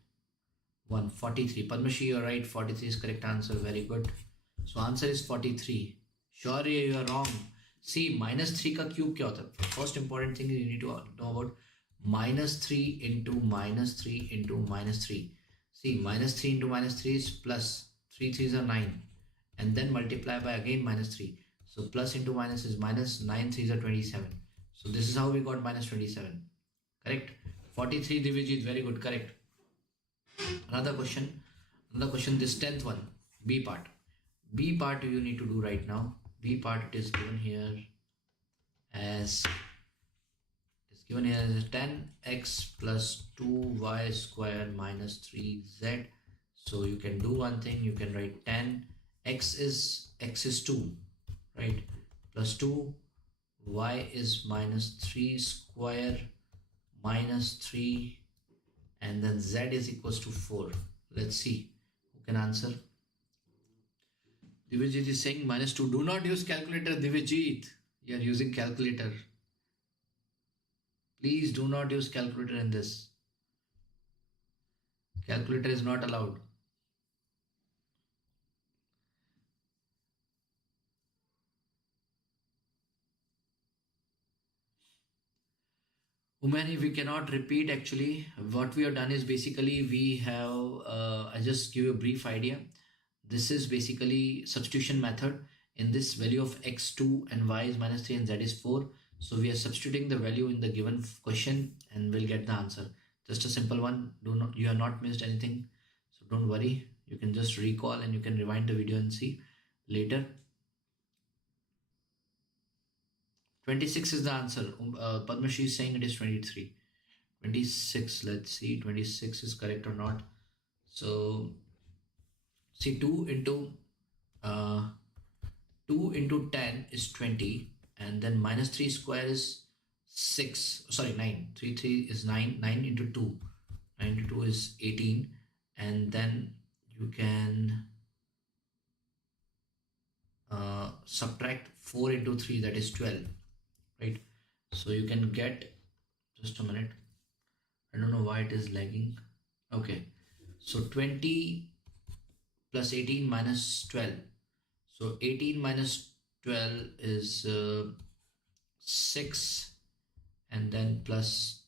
1, 43. Padmashi, you're right. 43 is correct answer. Very good. So answer is 43. Sure, you are wrong. See, minus 3 का cube क्या होता है? First important thing is you need to know about minus 3 into minus 3 into minus 3. See, minus 3 into minus 3 is plus. 3 3s are 9. And then multiply by again minus 3. So plus into minus is minus, 9 3s are 27. So this is how we got minus 27. Correct? 43 Divijit, very good, correct. Another question, this 10th one, B part. B part you need to do right now. B part it is given here as 10x plus 2y square minus 3z. So you can do one thing, you can write 10, x is 2, right, plus 2, y is minus 3 square minus 3, and then z is equals to 4. Let's see who can answer. Divijit is saying minus 2. Do not use calculator, Divijit. You are using calculator. Please do not use calculator in this. Calculator is not allowed. Umani, we cannot repeat actually. What we have done is basically we have, I just give you a brief idea. This is basically substitution method. In this, value of x2 and y is minus 3 and z is 4. So we are substituting the value in the given question and we'll get the answer. Just a simple one. You have not missed anything. So don't worry. You can just recall and you can rewind the video and see later. 26 is the answer. Padmashi is saying it is 23. 26, let's see. 26 is correct or not. So see, 2 into 10 is 20, and then minus 3 square is 6, sorry, 9. 3 is 9. 9 into 2. 9 into 2 is 18, and then you can subtract 4 into 3, that is 12, right? So you can get, just a minute, I don't know why it is lagging. Okay, so 20 plus 18 minus 12. So 18 minus 12 is 6, and then plus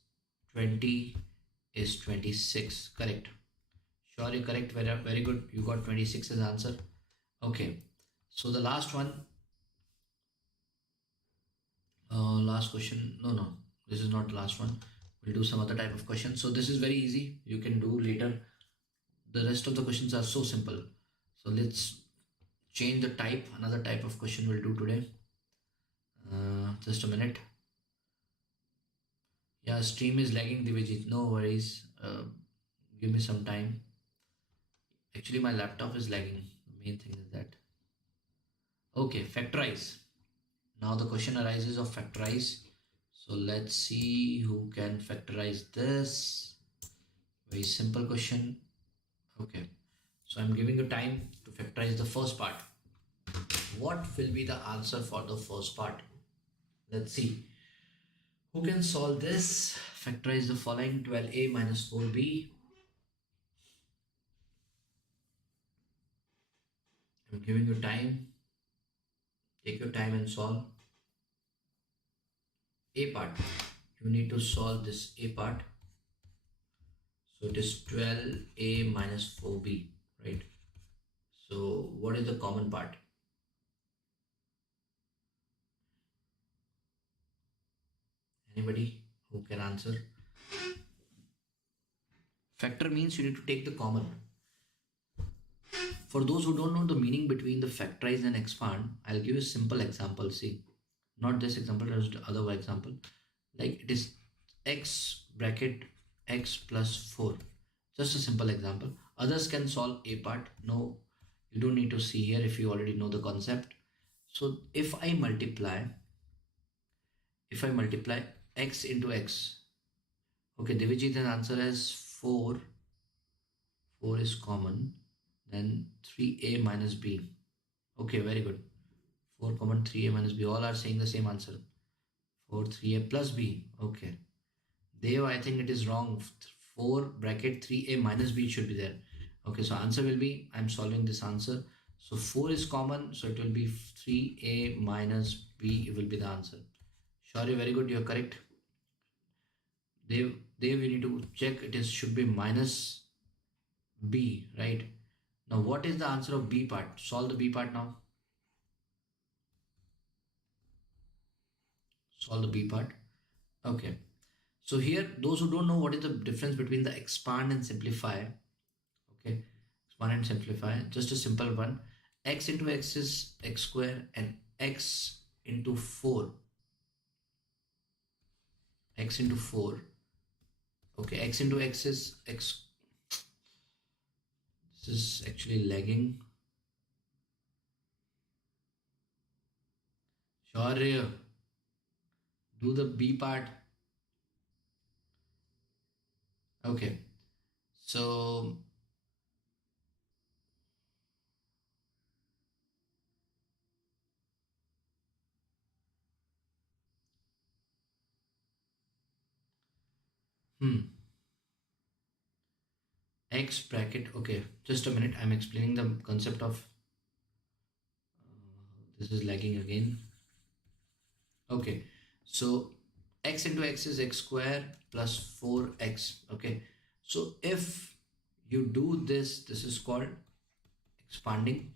20 is 26. Correct. Sure, you correct. Very, very good. You got 26 as answer. Okay. So the last one. Last question. No. This is not the last one. We'll do some other type of question. So this is very easy. You can do later. The rest of the questions are so simple. So let's change the type. Another type of question we'll do today. Just a minute. Yeah, stream is lagging, Divijit. No worries. Give me some time. Actually, my laptop is lagging. The main thing is that. Okay, factorize. Now the question arises of factorize. So let's see who can factorize this. Very simple question. Okay. So I'm giving you time to factorize the first part. What will be the answer for the first part? Let's see. Who can solve this? Factorize the following: 12a minus 4b. I'm giving you time. Take your time and solve. A part. You need to solve this A part. So it is 12a minus 4b, right? So what is the common part? Anybody who can answer? Factor means you need to take the common. For those who don't know the meaning between the factorize and expand, I'll give you a simple example. See, not this example, there's the other example. Like it is x bracket x plus 4. Just a simple example. Others can solve a part. No, you don't need to see here if you already know the concept. So if I multiply x into x, okay, Devijit's answer is 4. 4 is common. Then 3a minus b. Okay, very good. 4 common 3a minus b. All are saying the same answer. 4 3a plus b. Okay. Dev, I think it is wrong. 4 bracket 3a minus b should be there. Okay, so answer will be, I'm solving this answer. So 4 is common, so it will be 3a minus b will be the answer. Sorry, very good, you're correct. Dev, you need to check it is should be minus b, right? Now, what is the answer of b part? Solve the b part now. Solve the b part. Okay. So here, those who don't know what is the difference between the expand and simplify, okay, expand and simplify, just a simple one. X into x is x square and x into 4. X into 4. Okay, x into x is x. This is actually lagging. Sure, do the b part. Okay, so x bracket. Okay, just a minute, I'm explaining the concept of this is lagging again. Okay, so x into x is x square plus 4x. Okay, so if you do this, this is called expanding,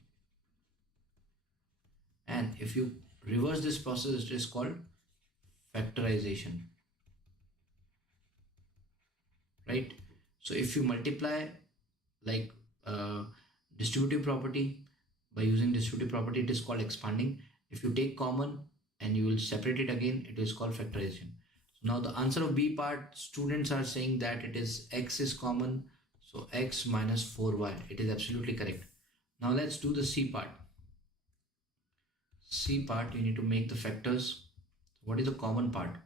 and if you reverse this process, it is called factorization, right? So if you multiply like distributive property, by using distributive property, it is called expanding. If you take common and you will separate it again, it is called factorization. So now the answer of b part, students are saying that it is x is common, so x minus 4y. It is absolutely correct. Now let's do the c part. C part, you need to make the factors. What is the common part?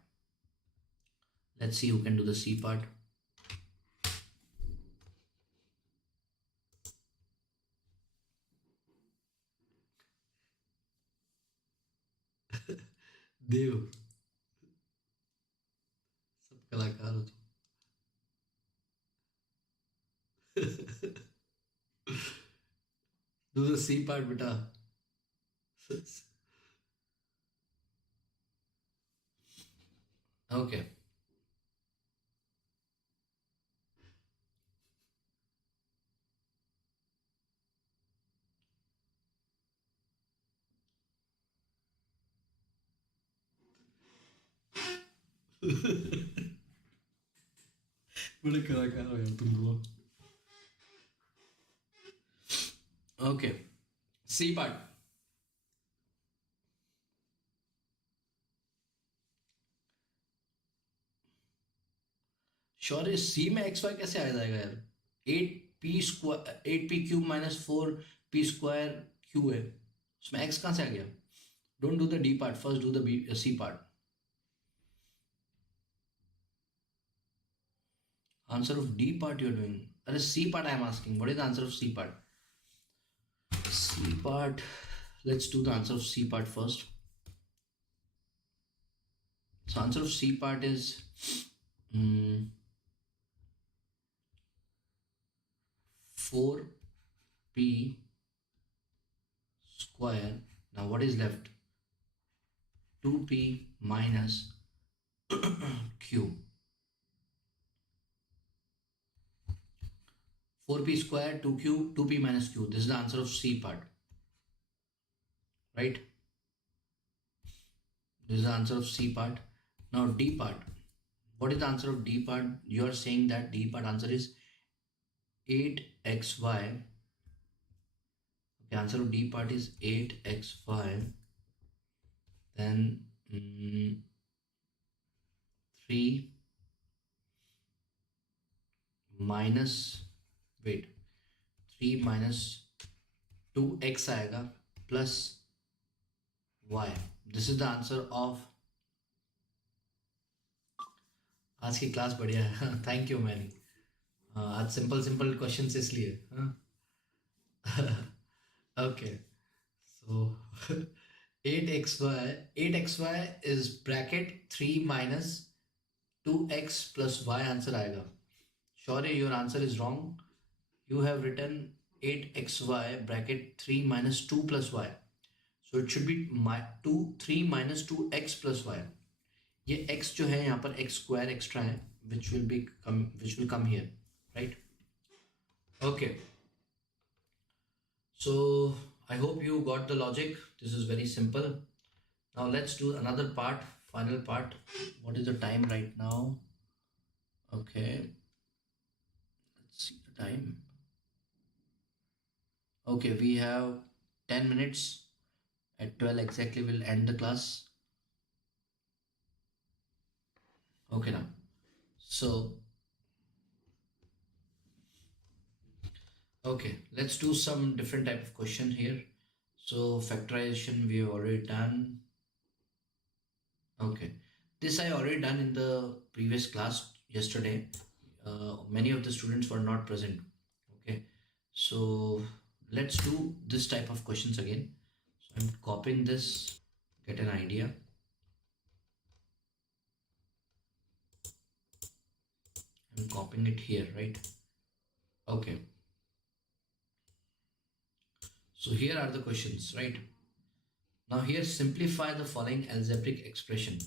Let's see who can do the c part. देव सब कलाकार हो तुम. Do the C part, beta. Okay. बड़े कलाकार हो यार तुम लोग. Okay. C part. श्योर है सी में एक्स वाई कैसे आ जाएगा यार. 8p minus 4p² क्यू है, उसमें x कहाँ से आ गया. Don't do the D part, first do the C part. Answer of D part you're doing. Or C part I'm asking. What is the answer of C part? C part. Let's do the answer of C part first. So answer of C part is 4p square. Now what is left? 2p minus q. 4p square 2q 2p minus q. This is the answer of C part, right? This is the answer of C part. Now D part. What is the answer of D part? You are saying that D part answer is 8xy. Okay, answer of D part is 8xy. Then 3 minus wait, 3 minus 2x आएगा plus y. This is the answer of आज की class बढ़िया है. Thank you many. आज simple simple questions इसलिए. Okay so 8xy is bracket 3 minus 2x plus y answer आएगा. Sorry, your answer is wrong. You have written 8xy bracket 3 minus 2 plus y. So it should be 3 minus 2x plus y. ये x जो है यहाँ पर x square extra है which will come here, right? Okay. So I hope you got the logic. This is very simple. Now let's do another part, final part. What is the time right now? Okay. Let's see the time. Okay, we have 10 minutes. At 12 exactly we'll end the class. Okay now. So okay, let's do some different type of question here. So factorization we have already done. Okay, this I already done in the previous class yesterday. Many of the students were not present. Okay, so let's do this type of questions again. So I'm copying this, get an idea. I'm copying it here, right? Okay. So here are the questions, right? Now here simplify the following algebraic expression.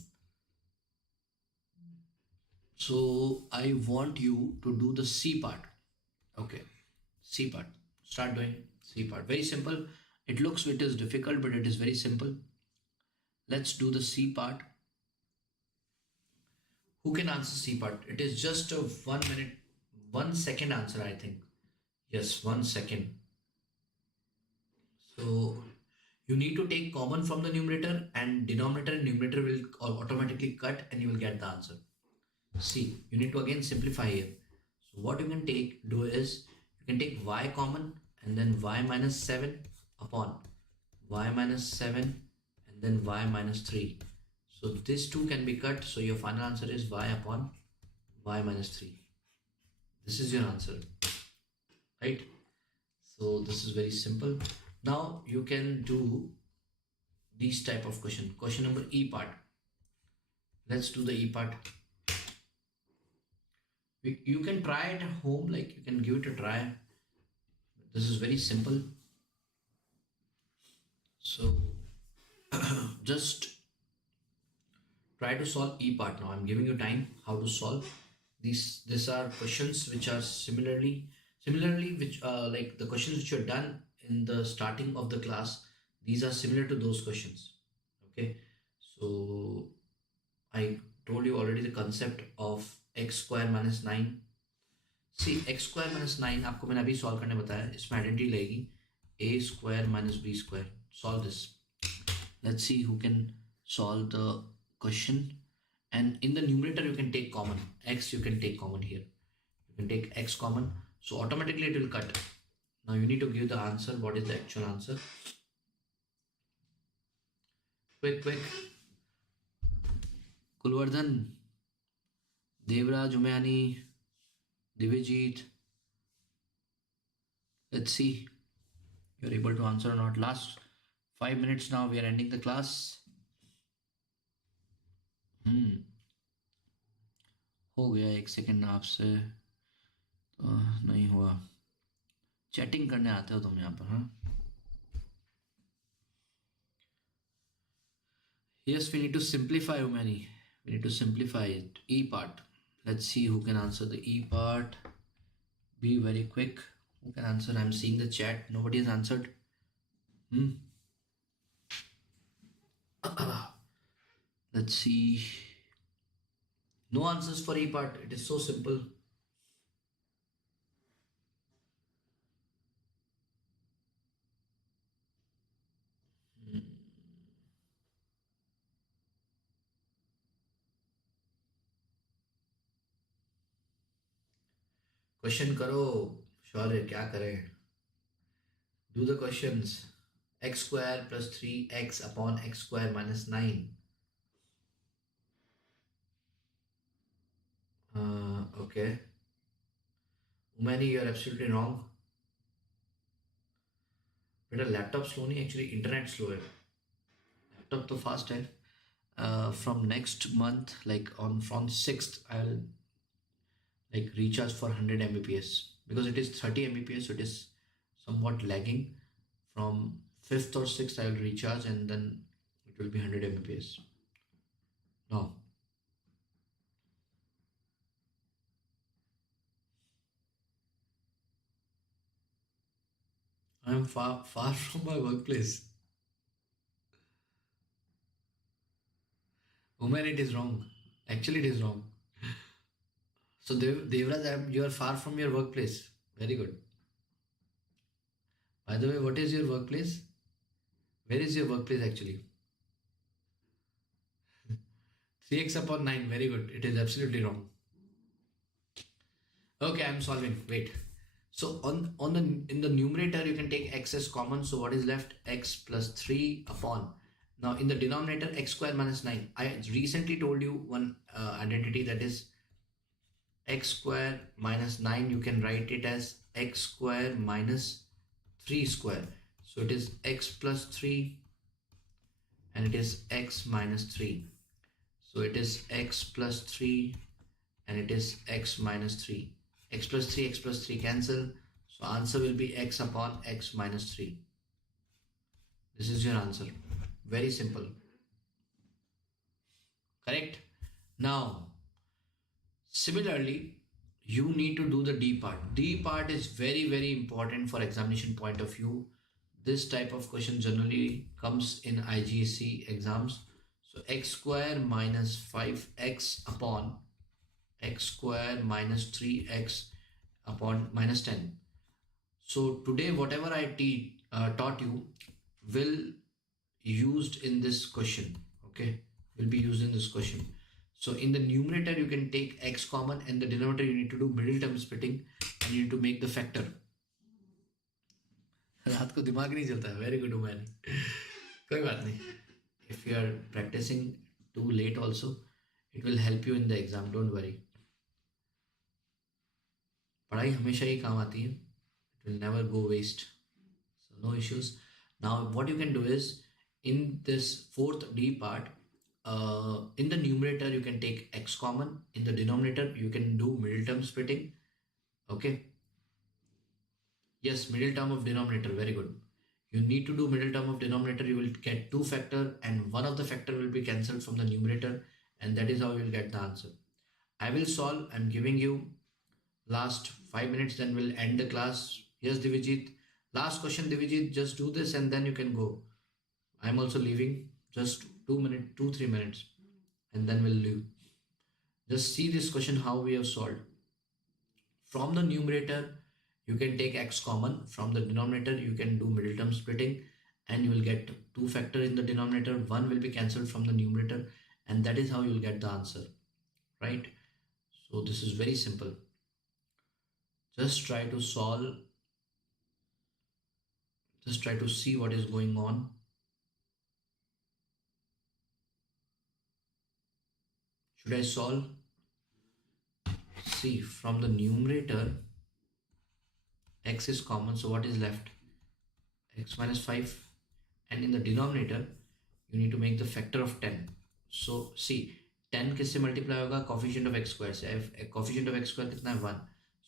So I want you to do the C part. Okay, C part. Start doing C part. Very simple. It looks it is difficult, but it is very simple. Let's do the C part. Who can answer C part? It is just a 1 minute, 1 second answer, I think. Yes, 1 second. So you need to take common from the numerator, and denominator and numerator will automatically cut and you will get the answer. See, you need to again simplify here. So what you can do is you can take y common and then y minus 7 upon y minus 7 and then y minus 3. So these two can be cut. So your final answer is y upon y minus 3. This is your answer, right? So this is very simple. Now you can do these type of question. Question number E part. Let's do the E part. You can try it at home, like you can give it a try. This is very simple. So just try to solve E part now. I'm giving you time how to solve these are questions which are similarly which like the questions which are done in the starting of the class. These are similar to those questions. Okay, so I told you already the concept of x square minus 9. See, x square minus 9 आपको मैंने अभी solve करने बताया. इसमें identity लगेगी a square minus b square. Solve this. Let's see who can solve the question. And in the numerator you can take common x. You can take common here. You can take x common. So automatically it will cut. Now you need to give the answer. What is the actual answer? Quick. Kulvardhan, Devraj, Umayani, Divijit. Let's see you're able to answer or not. Last 5 minutes now. We are ending the class. हो गया 1 second आपसे तो नहीं हुआ. Chatting करने आते हो तुम यहाँ पर? हाँ, yes, we need to simplify, Umani. We need to simplify it. E part. Let's see who can answer the E part. Be very quick. Who can answer? I'm seeing the chat. Nobody has answered. Let's see. No answers for E part. It is so simple. Question करो, शौर्य क्या करें? Do the questions. X square plus 3x upon x square minus 9. Okay. Umani, you're absolutely wrong. बेटा laptop slow नहीं, actually internet slow है. Laptop तो fast है. From next month, like on from 6th, I'll like recharge for 100 Mbps because it is 30 Mbps, so it is somewhat lagging. From 5th or 6th, I will recharge and then it will be 100 Mbps. No. I am far from my workplace. Woman, it is wrong. Actually, it is wrong. So, Devraj, you are far from your workplace. Very good. By the way, what is your workplace? Where is your workplace actually? 3x upon 9. Very good. It is absolutely wrong. Okay, I'm solving. Wait. So on the in the numerator you can take x as common. So what is left? X plus 3 upon. Now in the denominator x square minus 9. I recently told you one identity, that is x square minus 9. You can write it as x square minus 3 square. So it is x plus 3 and it is x minus 3. So it is x plus 3 and it is x minus 3. X plus 3 cancel. So answer will be x upon x minus 3. This is your answer. Very simple. Correct? Now, similarly, you need to do the D part. D part is very, very important for examination point of view. This type of question generally comes in IGCSE exams. So x square minus 5x upon x square minus 3x upon minus 10. So today whatever I taught you will used in this question. Okay, will be used in this question. So in the numerator you can take x common, and the denominator you need to do middle term splitting and you need to make the factor. रात को दिमाग नहीं चलता है. Very good man. कोई बात नहीं. If you are practicing too late also, it will help you in the exam. Don't worry. पढ़ाई हमेशा ही काम आती है. It will never go waste. So no issues. Now what you can do is, in this fourth D part, in the numerator you can take x common. In the denominator you can do middle term splitting. Okay. Yes, middle term of denominator. Very good. You need to do middle term of denominator. You will get two factor and one of the factor will be cancelled from the numerator, and that is how you will get the answer. I will solve. I'm giving you last 5 minutes, then we'll end the class. Yes, Divijit. Last question, Divijit. Just do this and then you can go. I'm also leaving. Just 2-3 minutes, and then we'll leave. Just see this question how we have solved. From the numerator, you can take x common. From the denominator, you can do middle term splitting, and you will get two factor in the denominator. One will be cancelled from the numerator, and that is how you will get the answer. Right? So this is very simple. Just try to solve. Just try to see what is going on. Should I solve? See, from the numerator, x is common, so what is left? X minus 5. And in the denominator, you need to make the factor of 10. So see, 10 किससे multiply होगा? Coefficient of x square से. Coefficient of x square कितना है? 1.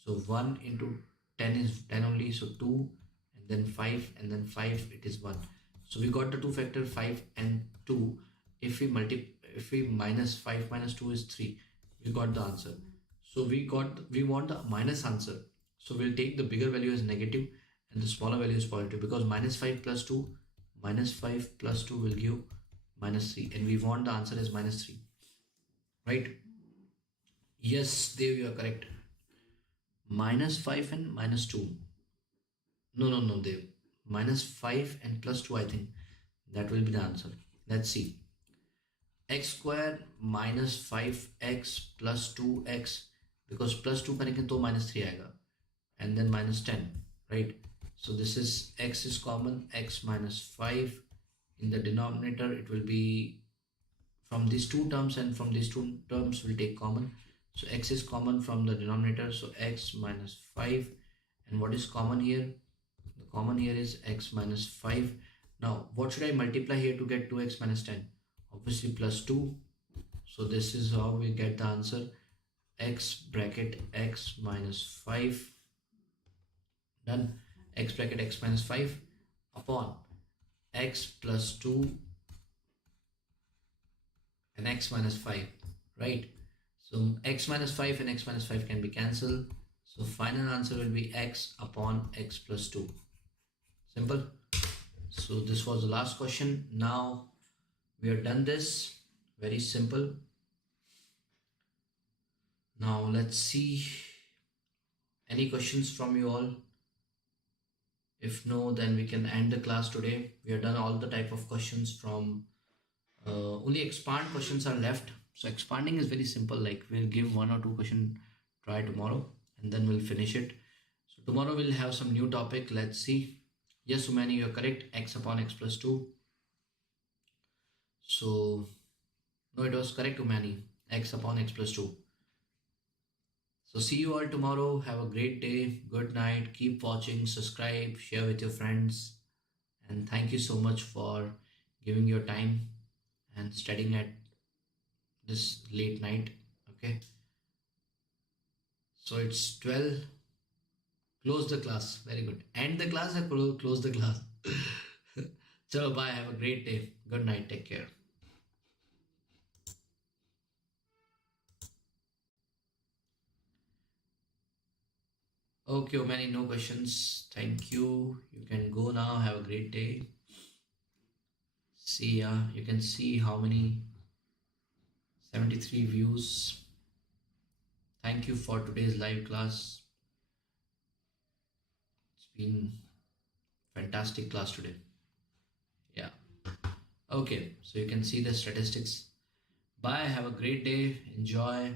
So 1 into 10 is 10 only, so 2, and then 5, and then 5, it is 1. So we got the two factor 5 and 2. If we minus 5 minus 2 is 3, we got the answer. So we want the minus answer. So we'll take the bigger value as negative and the smaller value is positive, because minus 5 plus 2 will give minus 3, and we want the answer as minus 3. Right? Yes, Dev, you are correct. Minus 5 and minus 2. No, Dev. Minus 5 and plus 2, I think. That will be the answer. Let's see. X square minus 5x plus 2x, because plus 2 करेंगे तो minus 3 आएगा, and then minus 10, right? So this is x is common, x minus 5. In the denominator it will be from these two terms, and from these two terms we'll take common. So x is common from the denominator, so x minus 5. And what is common here? The common here is x minus 5. Now what should I multiply here to get 2x minus 10? Obviously plus 2. So this is how we get the answer, x bracket x minus 5, done, x bracket x minus 5 upon x plus 2 and x minus 5, right? So x minus 5 and x minus 5 can be cancelled. So final answer will be x upon x plus 2. Simple. So this was the last question. Now we have done this. Very simple. Now let's see any questions from you all. If no, then we can end the class today. We have done all the type of questions from only expand questions are left. So expanding is very simple, like we'll give 1 or 2 question try tomorrow and then we'll finish it. So tomorrow we'll have some new topic. Let's see. Yes, Umani, you're correct, x upon x plus 2. So no, it was correct, Umani, x upon x plus 2. So see you all tomorrow. Have a great day. Good night. Keep watching, subscribe, share with your friends, and thank you so much for giving your time and studying at this late night. Okay, so it's 12. Close the class. Very good. End the class or close the class? Chalo, bye. Have a great day. Good night. Take care. Okay, many no questions. Thank you. You can go now. Have a great day. See ya. You can see how many 73 views. Thank you for today's live class. It's been fantastic class today. Yeah. Okay, so you can see the statistics. Bye. Have a great day. Enjoy.